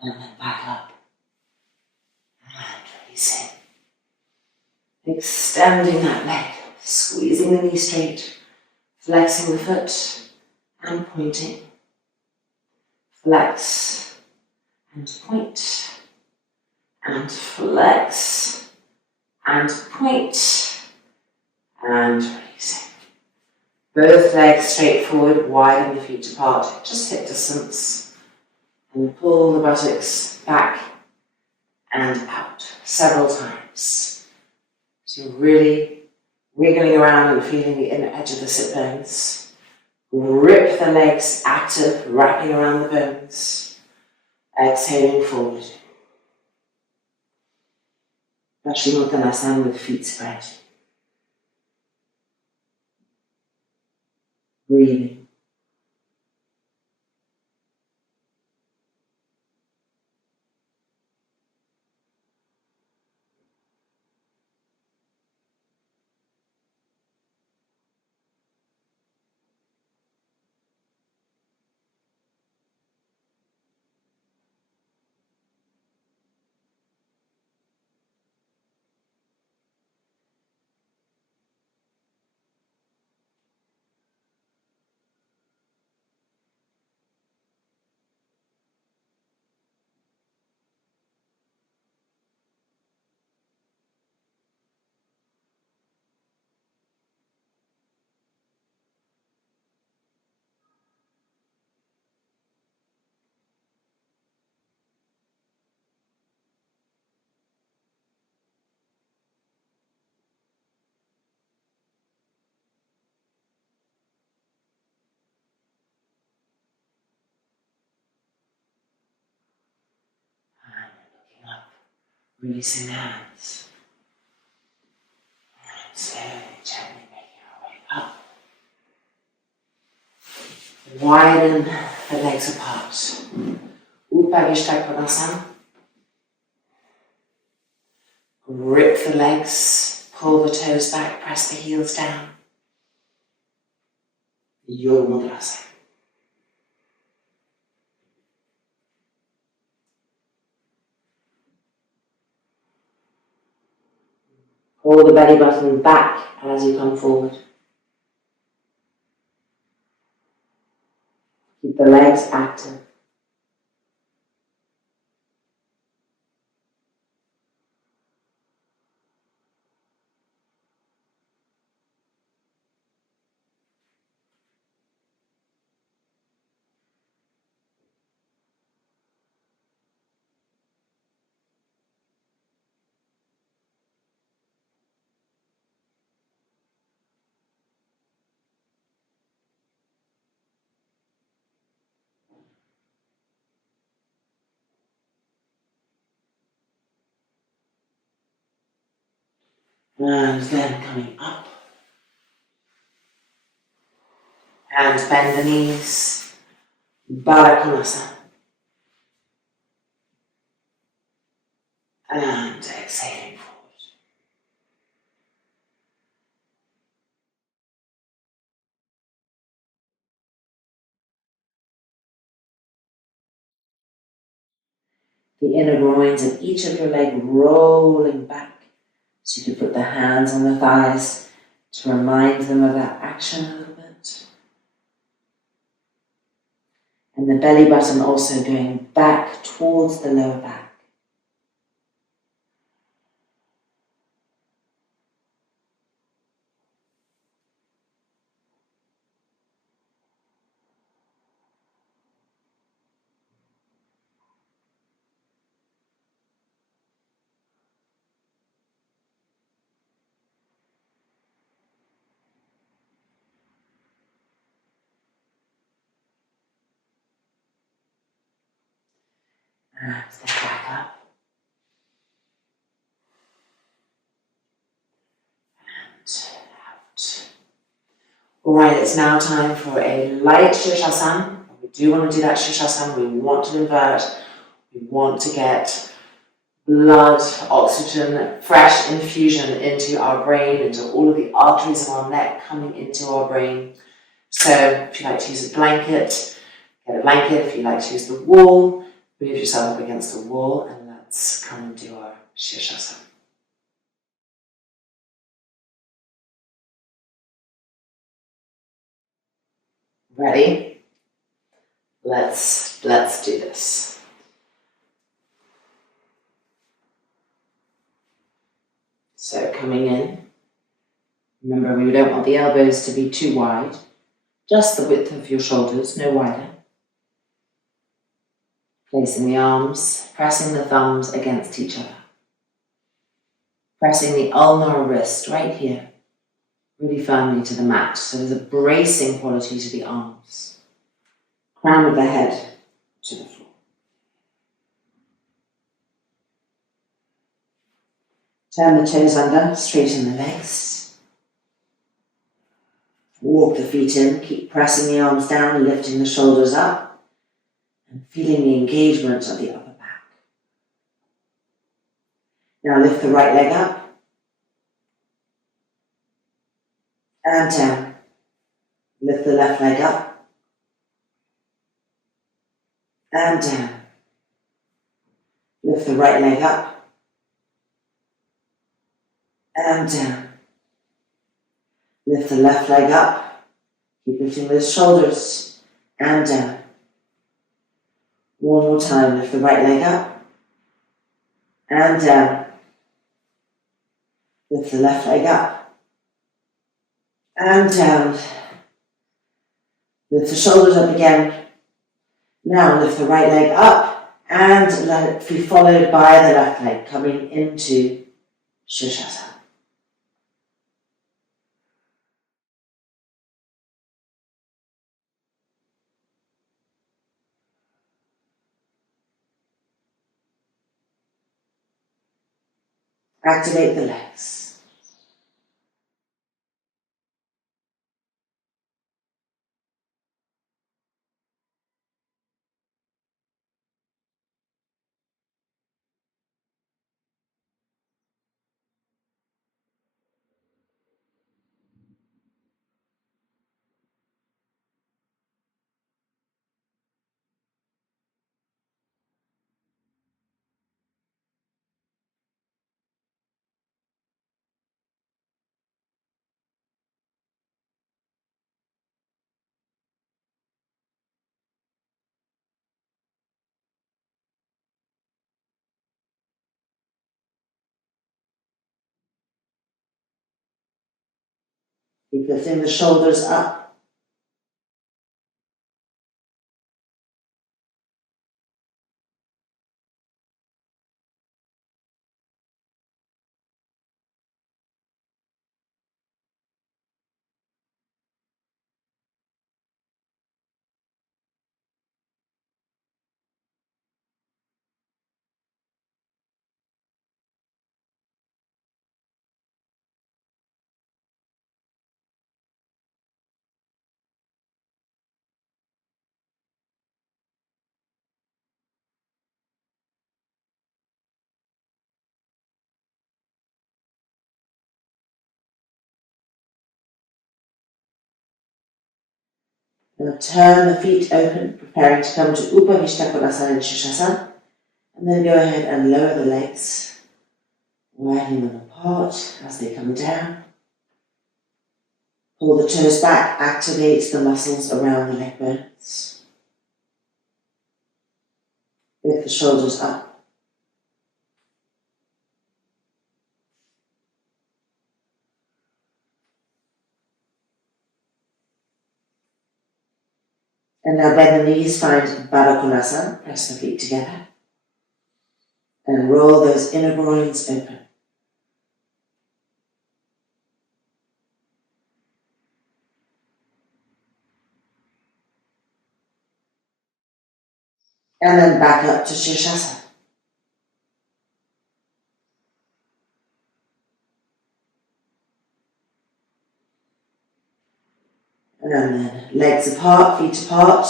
And then back up. And releasing. Extending that leg, squeezing the knee straight, flexing the foot and pointing. Flex and point. And flex and point. And releasing. Both legs straight forward, widen the feet apart, just hip distance. And pull the buttocks back and out several times. So you're really wiggling around and feeling the inner edge of the sit bones. Grip the legs active, wrapping around the bones. Exhaling forward. Paschimottanasana with feet spread. Breathing. Releasing the hands. And slowly, gently making our way up. Widen the legs apart. Upavishtakonasana. Grip the legs, pull the toes back, press the heels down. Yoga Mudrasana. Pull the belly button back as you come forward. Keep the legs active. And then coming up. And bend the knees. Baddha. And exhaling forward. The inner groins of each of your legs rolling back. So you can put the hands on the thighs to remind them of that action a little bit. And the belly button also going back towards the lower back. And then back up. And out. Alright, it's now time for a light Shirshasana. We do want to do that Shirshasana. We want to invert. We want to get blood, oxygen, fresh infusion into our brain, into all of the arteries of our neck coming into our brain. So if you like to use a blanket, get a blanket. If you like to use the wall, move yourself up against the wall and let's come and do our Shirshasana. Ready? Let's do this. So coming in, remember we don't want the elbows to be too wide. just the width of your shoulders, no wider. Placing the arms, pressing the thumbs against each other. Pressing the ulnar wrist right here, really firmly to the mat. So there's a bracing quality to the arms. Crown of the head to the floor. Turn the toes under, straighten the legs. Walk the feet in, keep pressing the arms down, lifting the shoulders up, and feeling the engagement of the upper back. Now lift the right leg up, and down. Lift the left leg up, and down. Lift the right leg up, and down. Lift the left leg up, keep lifting the shoulders, and down. One more time, lift the right leg up, and down. Lift the left leg up, and down. Lift the shoulders up again. Now lift the right leg up, and let it be followed by the left leg, coming into Shirshasana. Activate the legs. Keep lifting the shoulders up. Now turn the feet open, preparing to come to Upavishta Konasana and Shirshasana. And then go ahead and lower the legs, widening them apart as they come down. Pull the toes back, activate the muscles around the leg bones. Lift the shoulders up. And now bend the knees, find Baddha Konasana, press the feet together. And roll those inner groins open. And then back up to Shirshasana. And then legs apart, feet apart,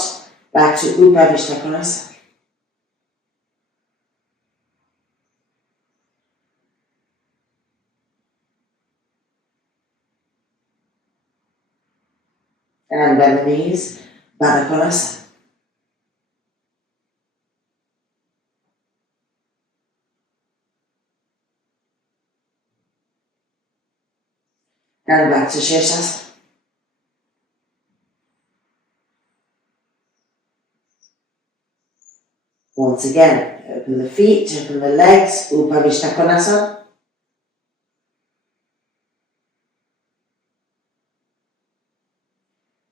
back to Upavishta Konasana. And bend the knees, Baddha Konasana. And back to Shirshasana. Once again, open the feet, open the legs, Upavishta Konasana.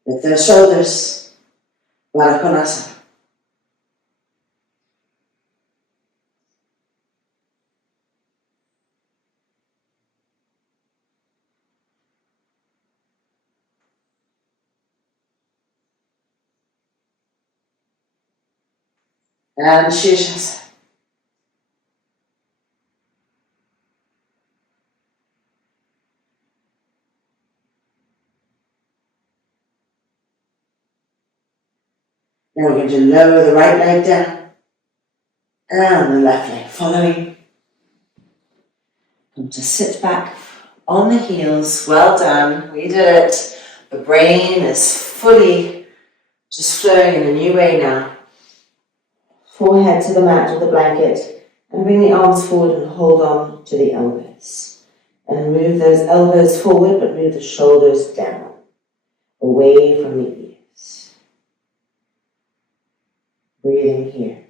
Lift those shoulders. Varakonasana. And Shirshasana. Now we're going to lower the right leg down and the left leg following. Come to sit back on the heels. Well done. We did it. The brain is fully just flowing in a new way now. Forehead to the mat or the blanket and bring the arms forward and hold on to the elbows. And move those elbows forward but move the shoulders down, away from the ears. Breathing here.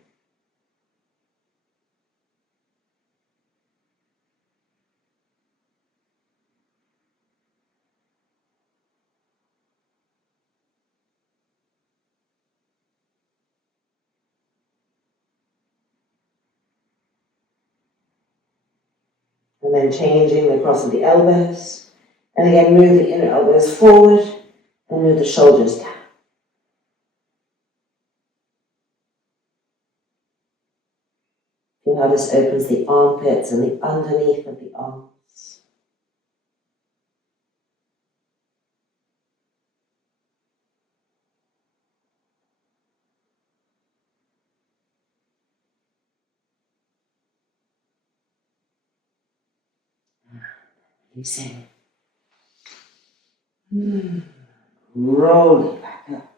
And then changing the cross of the elbows. And again, move the inner elbows forward and move the shoulders down. Feel how this opens the armpits and the underneath of the arms. Releasing. Rolling back up.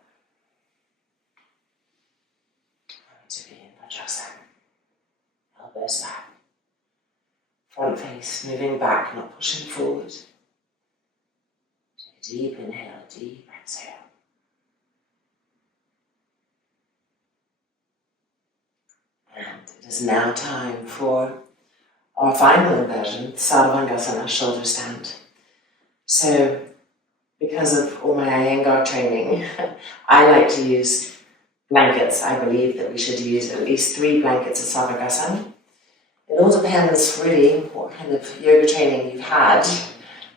To the Inversions. Elbows back. Front face moving back, not pushing forward. Take a deep inhale, deep exhale. And it is now time for our final inversion, Salutations, shoulder stand. So, because of all my Iyengar training, I like to use blankets. I believe that we should use at least 3 blankets of Salutations. It all depends really what kind of yoga training you've had.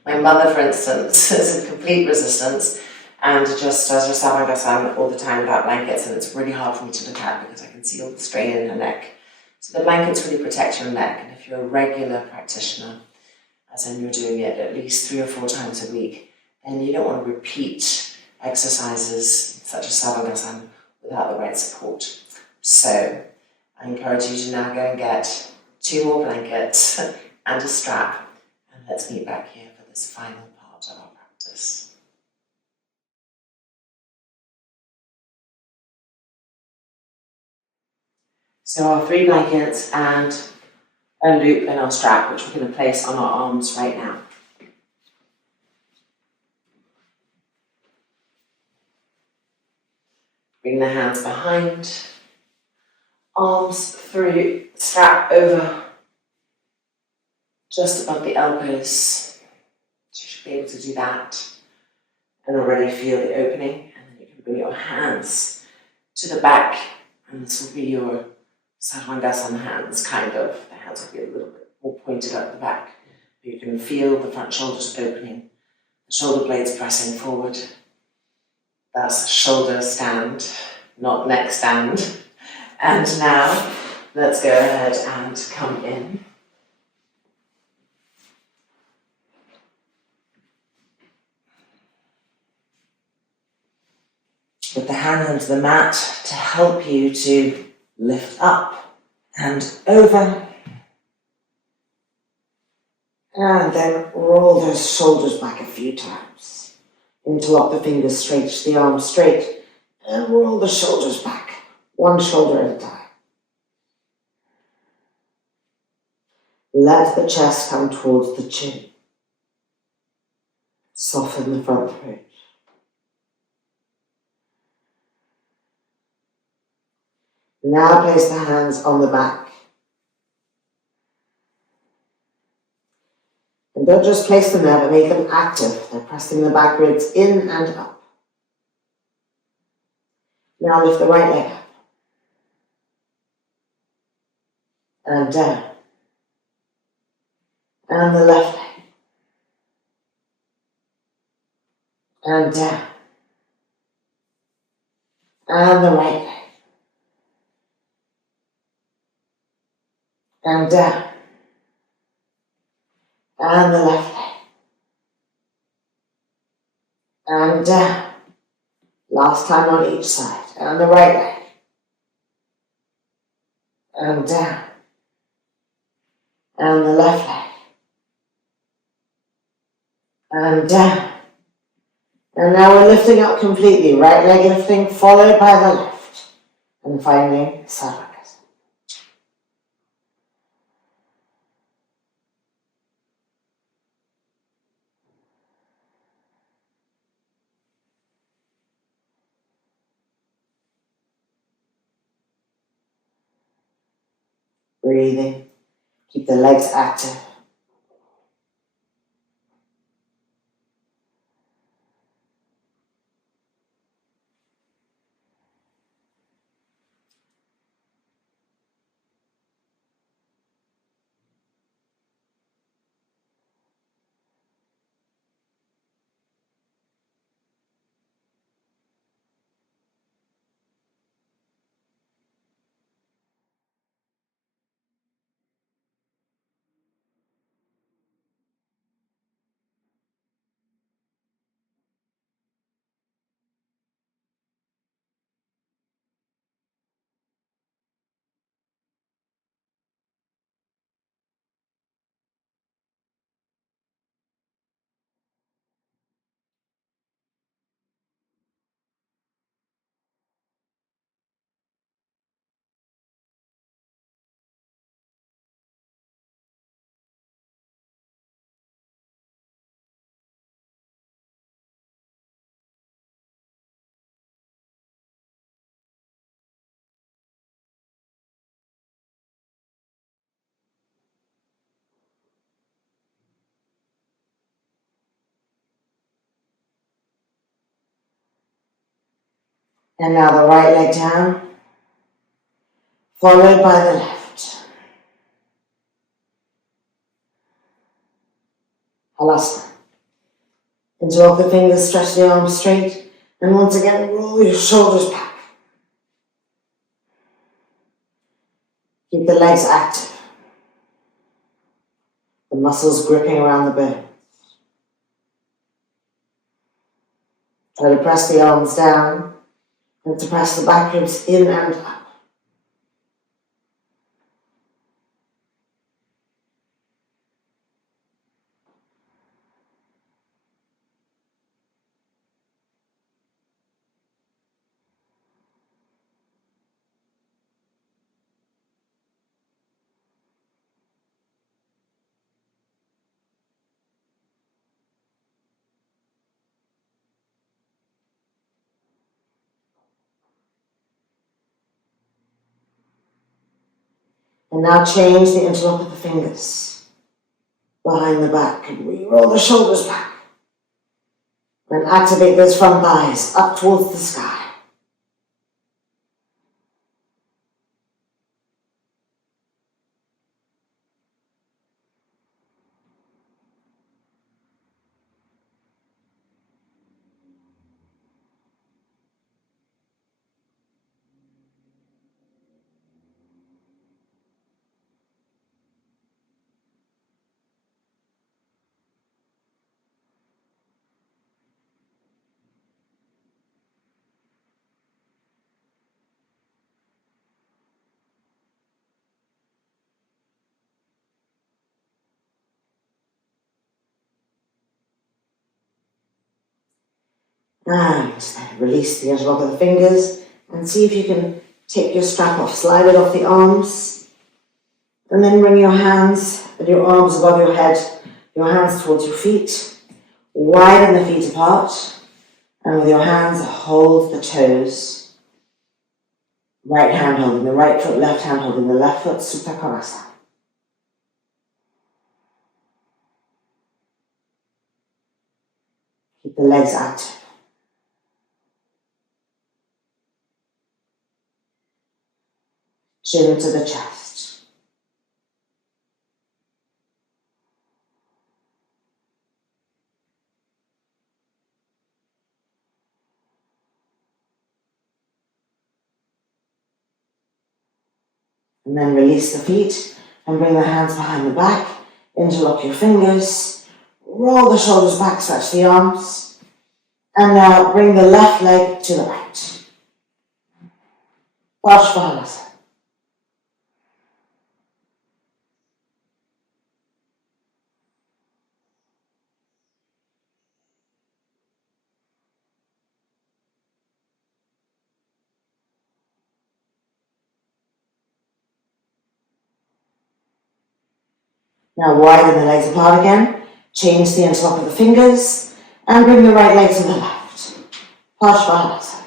My mother, for instance, is in complete resistance and just does her Salutations all the time without blankets, and it's really hard for me to look at because I can see all the strain in her neck. So the blankets really protect your neck, and if you're a regular practitioner, as in you're doing it at least 3 or 4 times a week, then you don't want to repeat exercises such as Salutations without the right support. So I encourage you to now go and get 2 more blankets and a strap, and let's meet back here for this final part of our practice. So our 3 blankets and a loop and our strap, which we're going to place on our arms right now. Bring the hands behind, arms through, strap over, just above the elbows. You should be able to do that and already feel the opening. And then you can bring your hands to the back, and this will be your Salutations hands, kind of. The hands will be a little bit more pointed at the back. You can feel the front shoulders opening, the shoulder blades pressing forward. That's shoulder stand, not neck stand. And now, let's go ahead and come in. With the hand onto the mat to help you to lift up and over. And then roll those shoulders back a few times. Interlock the fingers, stretch the arms straight, and roll the shoulders back, 1 shoulder at a time. Let the chest come towards the chin. Soften the front throat. Now place the hands on the back. And don't just place them there, but make them active. They're pressing the back ribs in and up. Now lift the right leg up and down. And the left leg. And down. And the right leg. And down. And the left leg. And down. Last time on each side. And the right leg. And down. And the left leg. And down. And now we're lifting up completely. Right leg lifting, followed by the left. And finding Salutations. Breathing. Keep the legs active. And now the right leg down, followed by the left. Halasana. Interlock the fingers, stretch the arms straight, and once again roll your shoulders back. Keep the legs active. The muscles gripping around the bones. Try to press the arms down and to press the back ribs in and up. And now change the interlock of the fingers behind the back and we roll the shoulders back. And activate those front thighs up towards the sky. And release the interlock of the fingers and see if you can take your strap off, slide it off the arms, and then bring your hands and your arms above your head, your hands towards your feet, widen the feet apart, and with your hands hold the toes. Right hand holding the right foot, left hand holding the left foot, Supta Konasana. Keep the legs active. chin to the chest. And then release the feet and bring the hands behind the back, interlock your fingers, roll the shoulders back, stretch the arms, and now bring the left leg to the right. Parshvahalasana. Now widen the legs apart again, change the interlock of the fingers, and bring the right leg to the left. Parshvahalasana.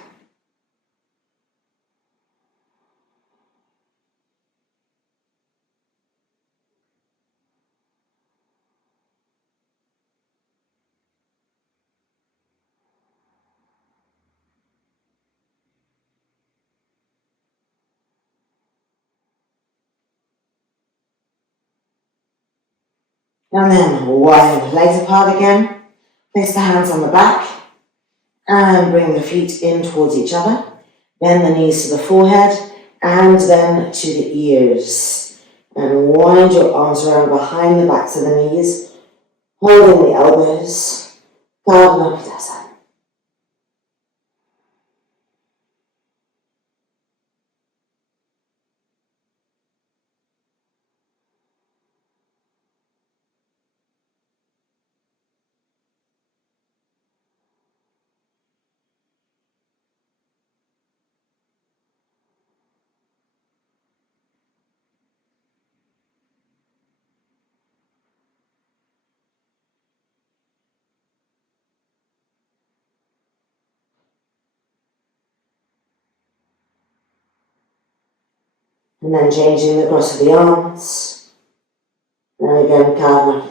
And then widen the legs apart again, place the hands on the back, and bring the feet in towards each other. Bend the knees to the forehead, and then to the ears. And wind your arms around behind the backs of the knees, holding the elbows. Padma. And then changing the cross of the arms. And again, Padma.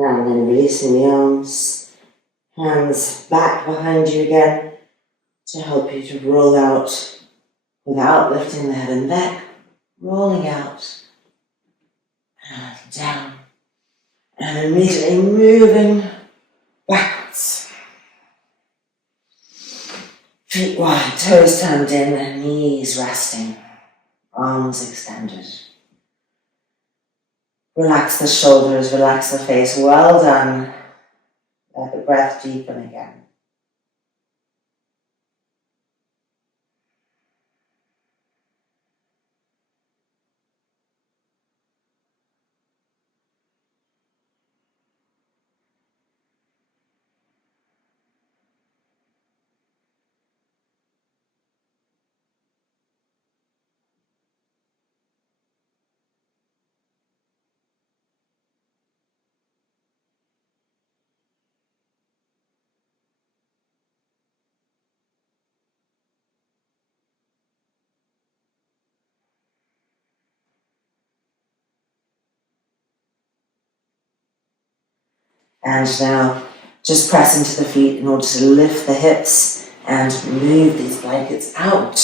And then releasing the arms, hands back behind you again to help you to roll out without lifting the head and neck, rolling out and down, and immediately moving backwards. Feet wide, toes turned in, and knees resting, arms extended. Relax the shoulders, relax the face. Well done. Let the breath deepen again. And now just press into the feet in order to lift the hips and move these blankets out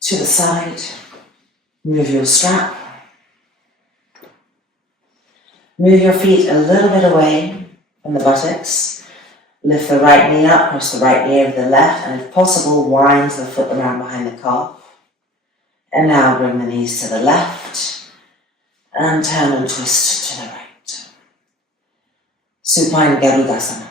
to the side. Move your strap. Move your feet a little bit away from the buttocks. Lift the right knee up, press the right knee over the left, and if possible, wind the foot around behind the calf. And now bring the knees to the left and turn and twist to the right. Supine Garudasana.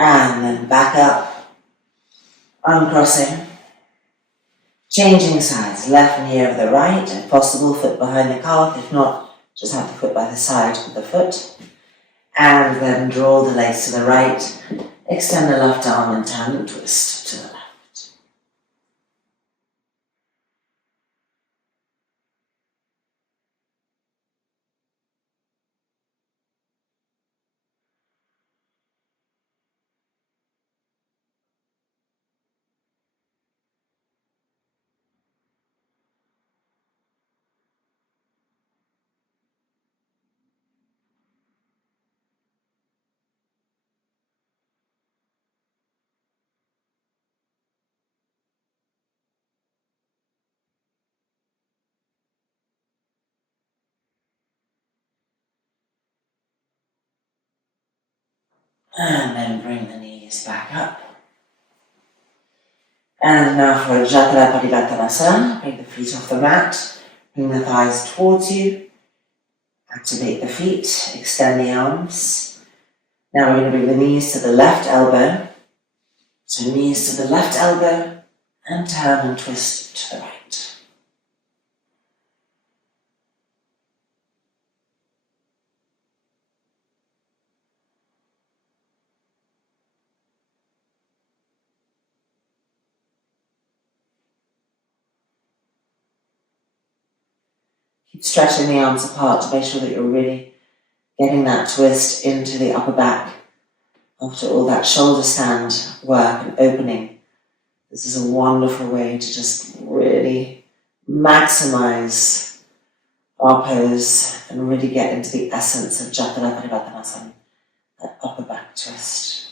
And then back up, uncrossing, changing sides, left knee over the right, if possible, foot behind the calf, if not, just have the foot by the side of the foot. And then draw the legs to the right, extend the left arm and turn and twist to the left. And then bring the knees back up. And now for Jatara Parivartanasana, bring the feet off the mat, bring the thighs towards you, activate the feet, extend the arms. Now we're going to bring the knees to the left elbow. So knees to the left elbow and turn and twist to the right. Keep stretching the arms apart to make sure that you're really getting that twist into the upper back after all that shoulder stand work and opening. This is a wonderful way to just really maximize our pose and really get into the essence of Jatara Parivartanasana, that upper back twist.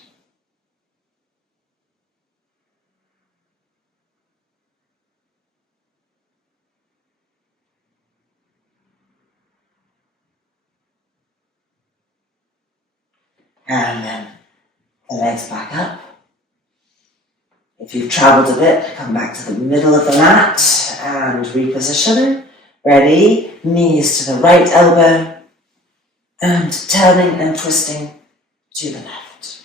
And then the legs back up. If you've travelled a bit, come back to the middle of the mat and reposition. Ready? Knees to the right elbow and turning and twisting to the left.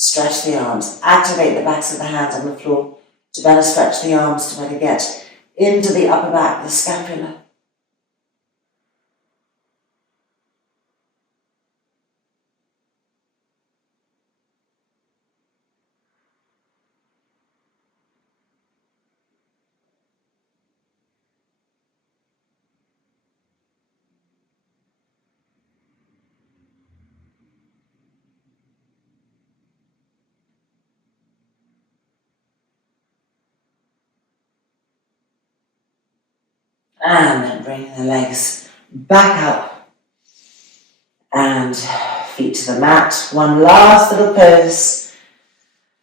Stretch the arms, activate the backs of the hands on the floor to better stretch the arms to better get into the upper back, the scapula. And then bring the legs back up and feet to the mat. One last little pose.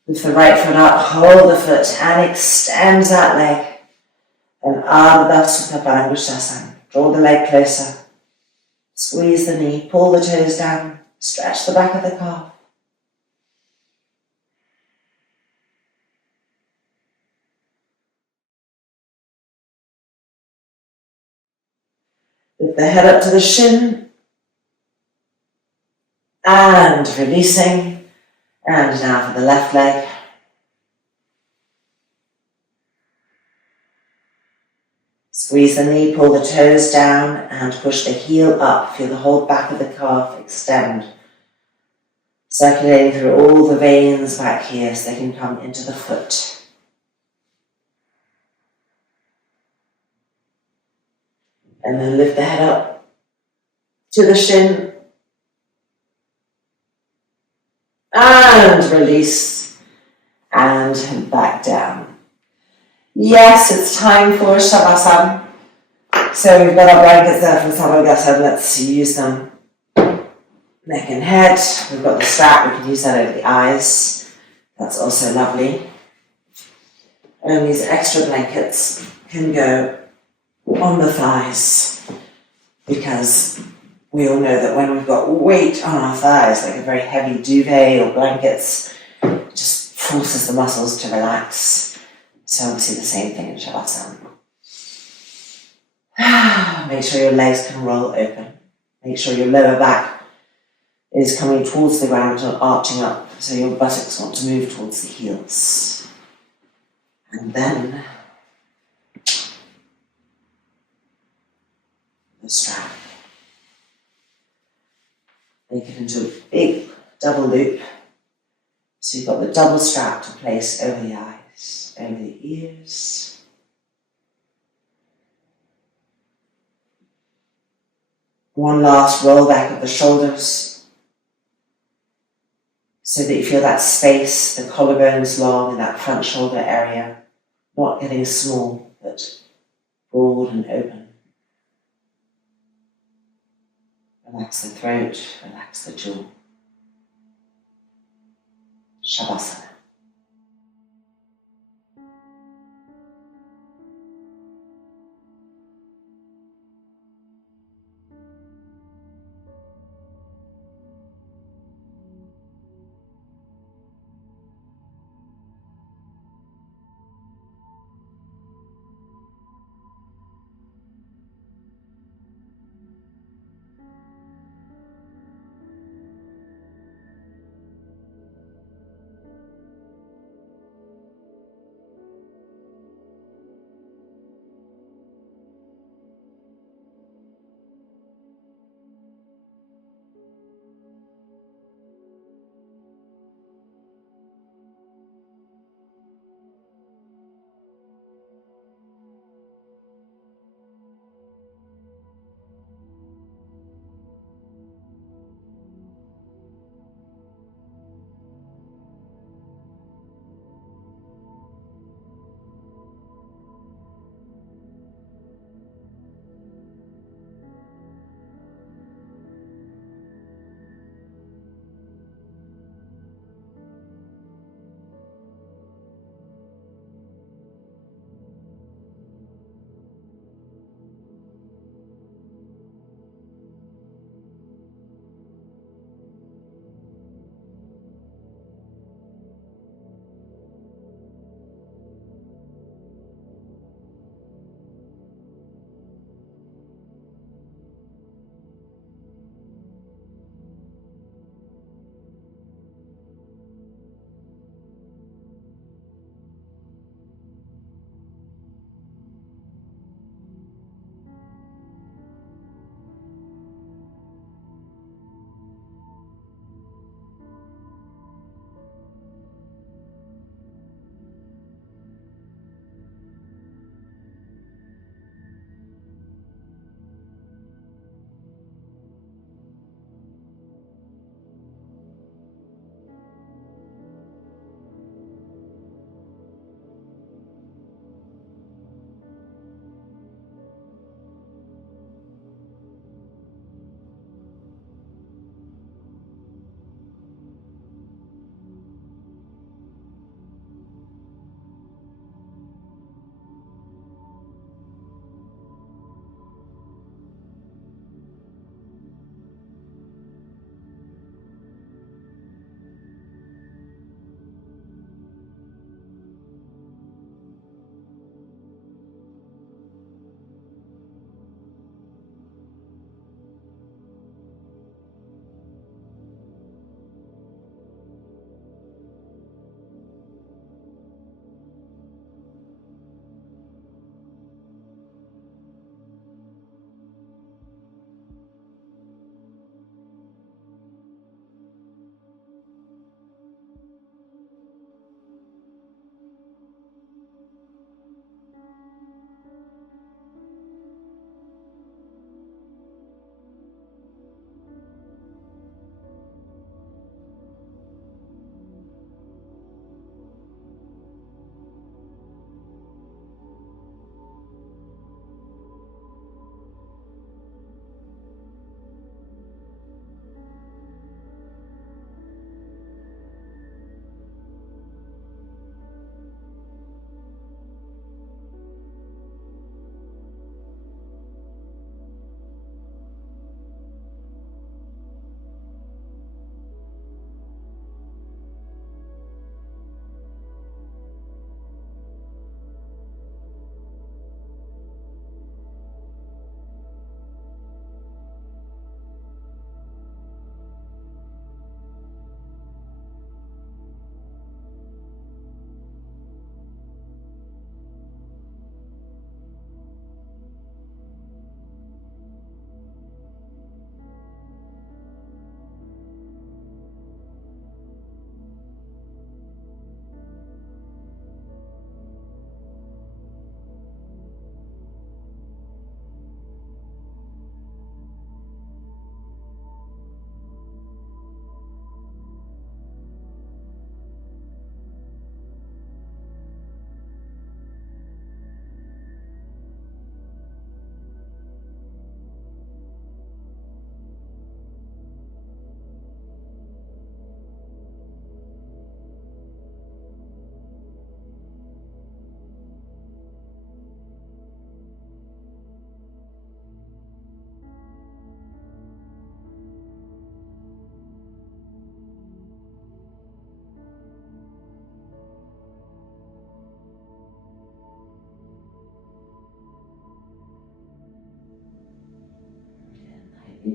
Lift the right foot up, hold the foot and extend that leg. And Ardha Sukha Parambrishasana. Draw the leg closer. Squeeze the knee, pull the toes down, stretch the back of the calf. Lift the head up to the shin and releasing. And now for the left leg. Squeeze the knee, pull the toes down and push the heel up. Feel the whole back of the calf extend. Circulating through all the veins back here so they can come into the foot. And then lift the head up to the shin. And release. And back down. Yes, it's time for Shavasana. So we've got our blankets there from Samagasa. Let's use them. Neck and head. We've got the strap. We can use that over the eyes. That's also lovely. And these extra blankets can go on the thighs, because we all know that when we've got weight on our thighs, like a very heavy duvet or blankets, it just forces the muscles to relax. So obviously the same thing in Shavasana. Make sure your legs can roll open. Make sure your lower back is coming towards the ground and arching up, so your buttocks want to move towards the heels. And then the strap. Make it into a big double loop. So you've got the double strap to place over the eyes, over the ears. One last roll back of the shoulders so that you feel that space, the collarbones long in that front shoulder area, not getting small, but broad and open. Relax the throat, relax the jaw. Shavasana.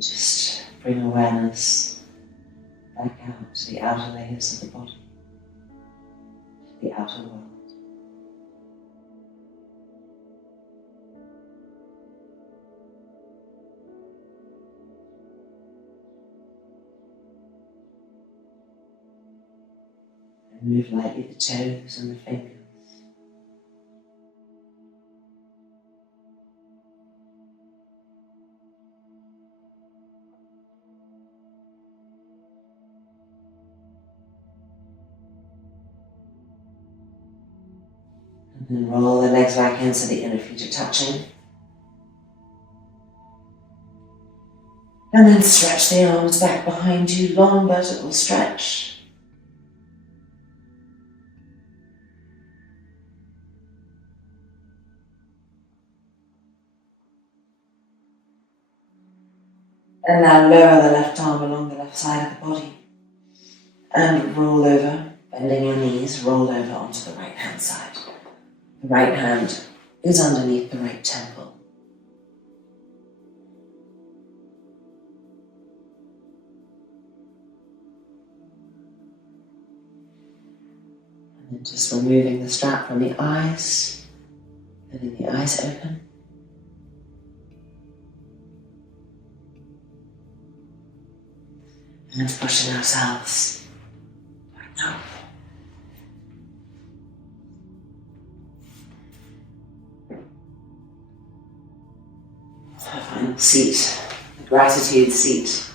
just bring awareness back out to the outer layers of the body, to the outer world. And move lightly the toes and the fingers. And then roll the legs back in so the inner feet are touching. And then stretch the arms back behind you, long vertical stretch. And now lower the left arm along the left side of the body. And roll over, bending your knees, roll over onto the right hand side. The right hand is underneath the right temple. And then just removing the strap from the eyes, letting the eyes open. And pushing ourselves back up. Our final seat, the gratitude seat.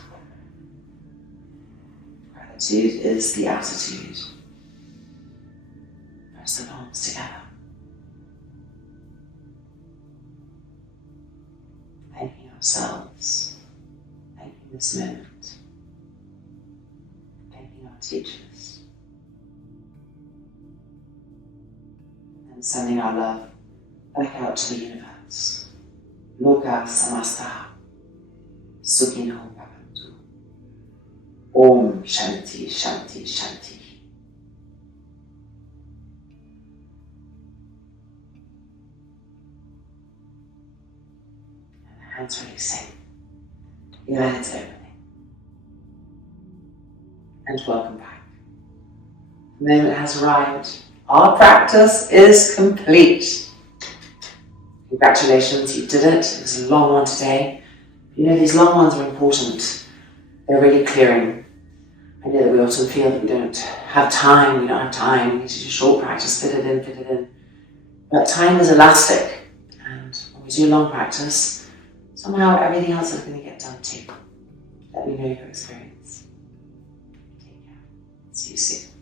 Gratitude is the attitude. Press the palms together. Thanking ourselves, thanking this moment. Our teachers, and sending our love back out to the universe. Loka samasta sukhino bhavantu. Om Shanti Shanti Shanti. And the hands releasing, the eyelids opening. And welcome back. The moment has arrived. Our practice is complete. Congratulations, you did it. It was a long one today. You know, these long ones are important. They're really clearing. I know that we often feel that we don't have time, we need to do short practice, fit it in. But time is elastic. And when we do long practice, somehow everything else is going to get done too. Let me know your experience. See you soon.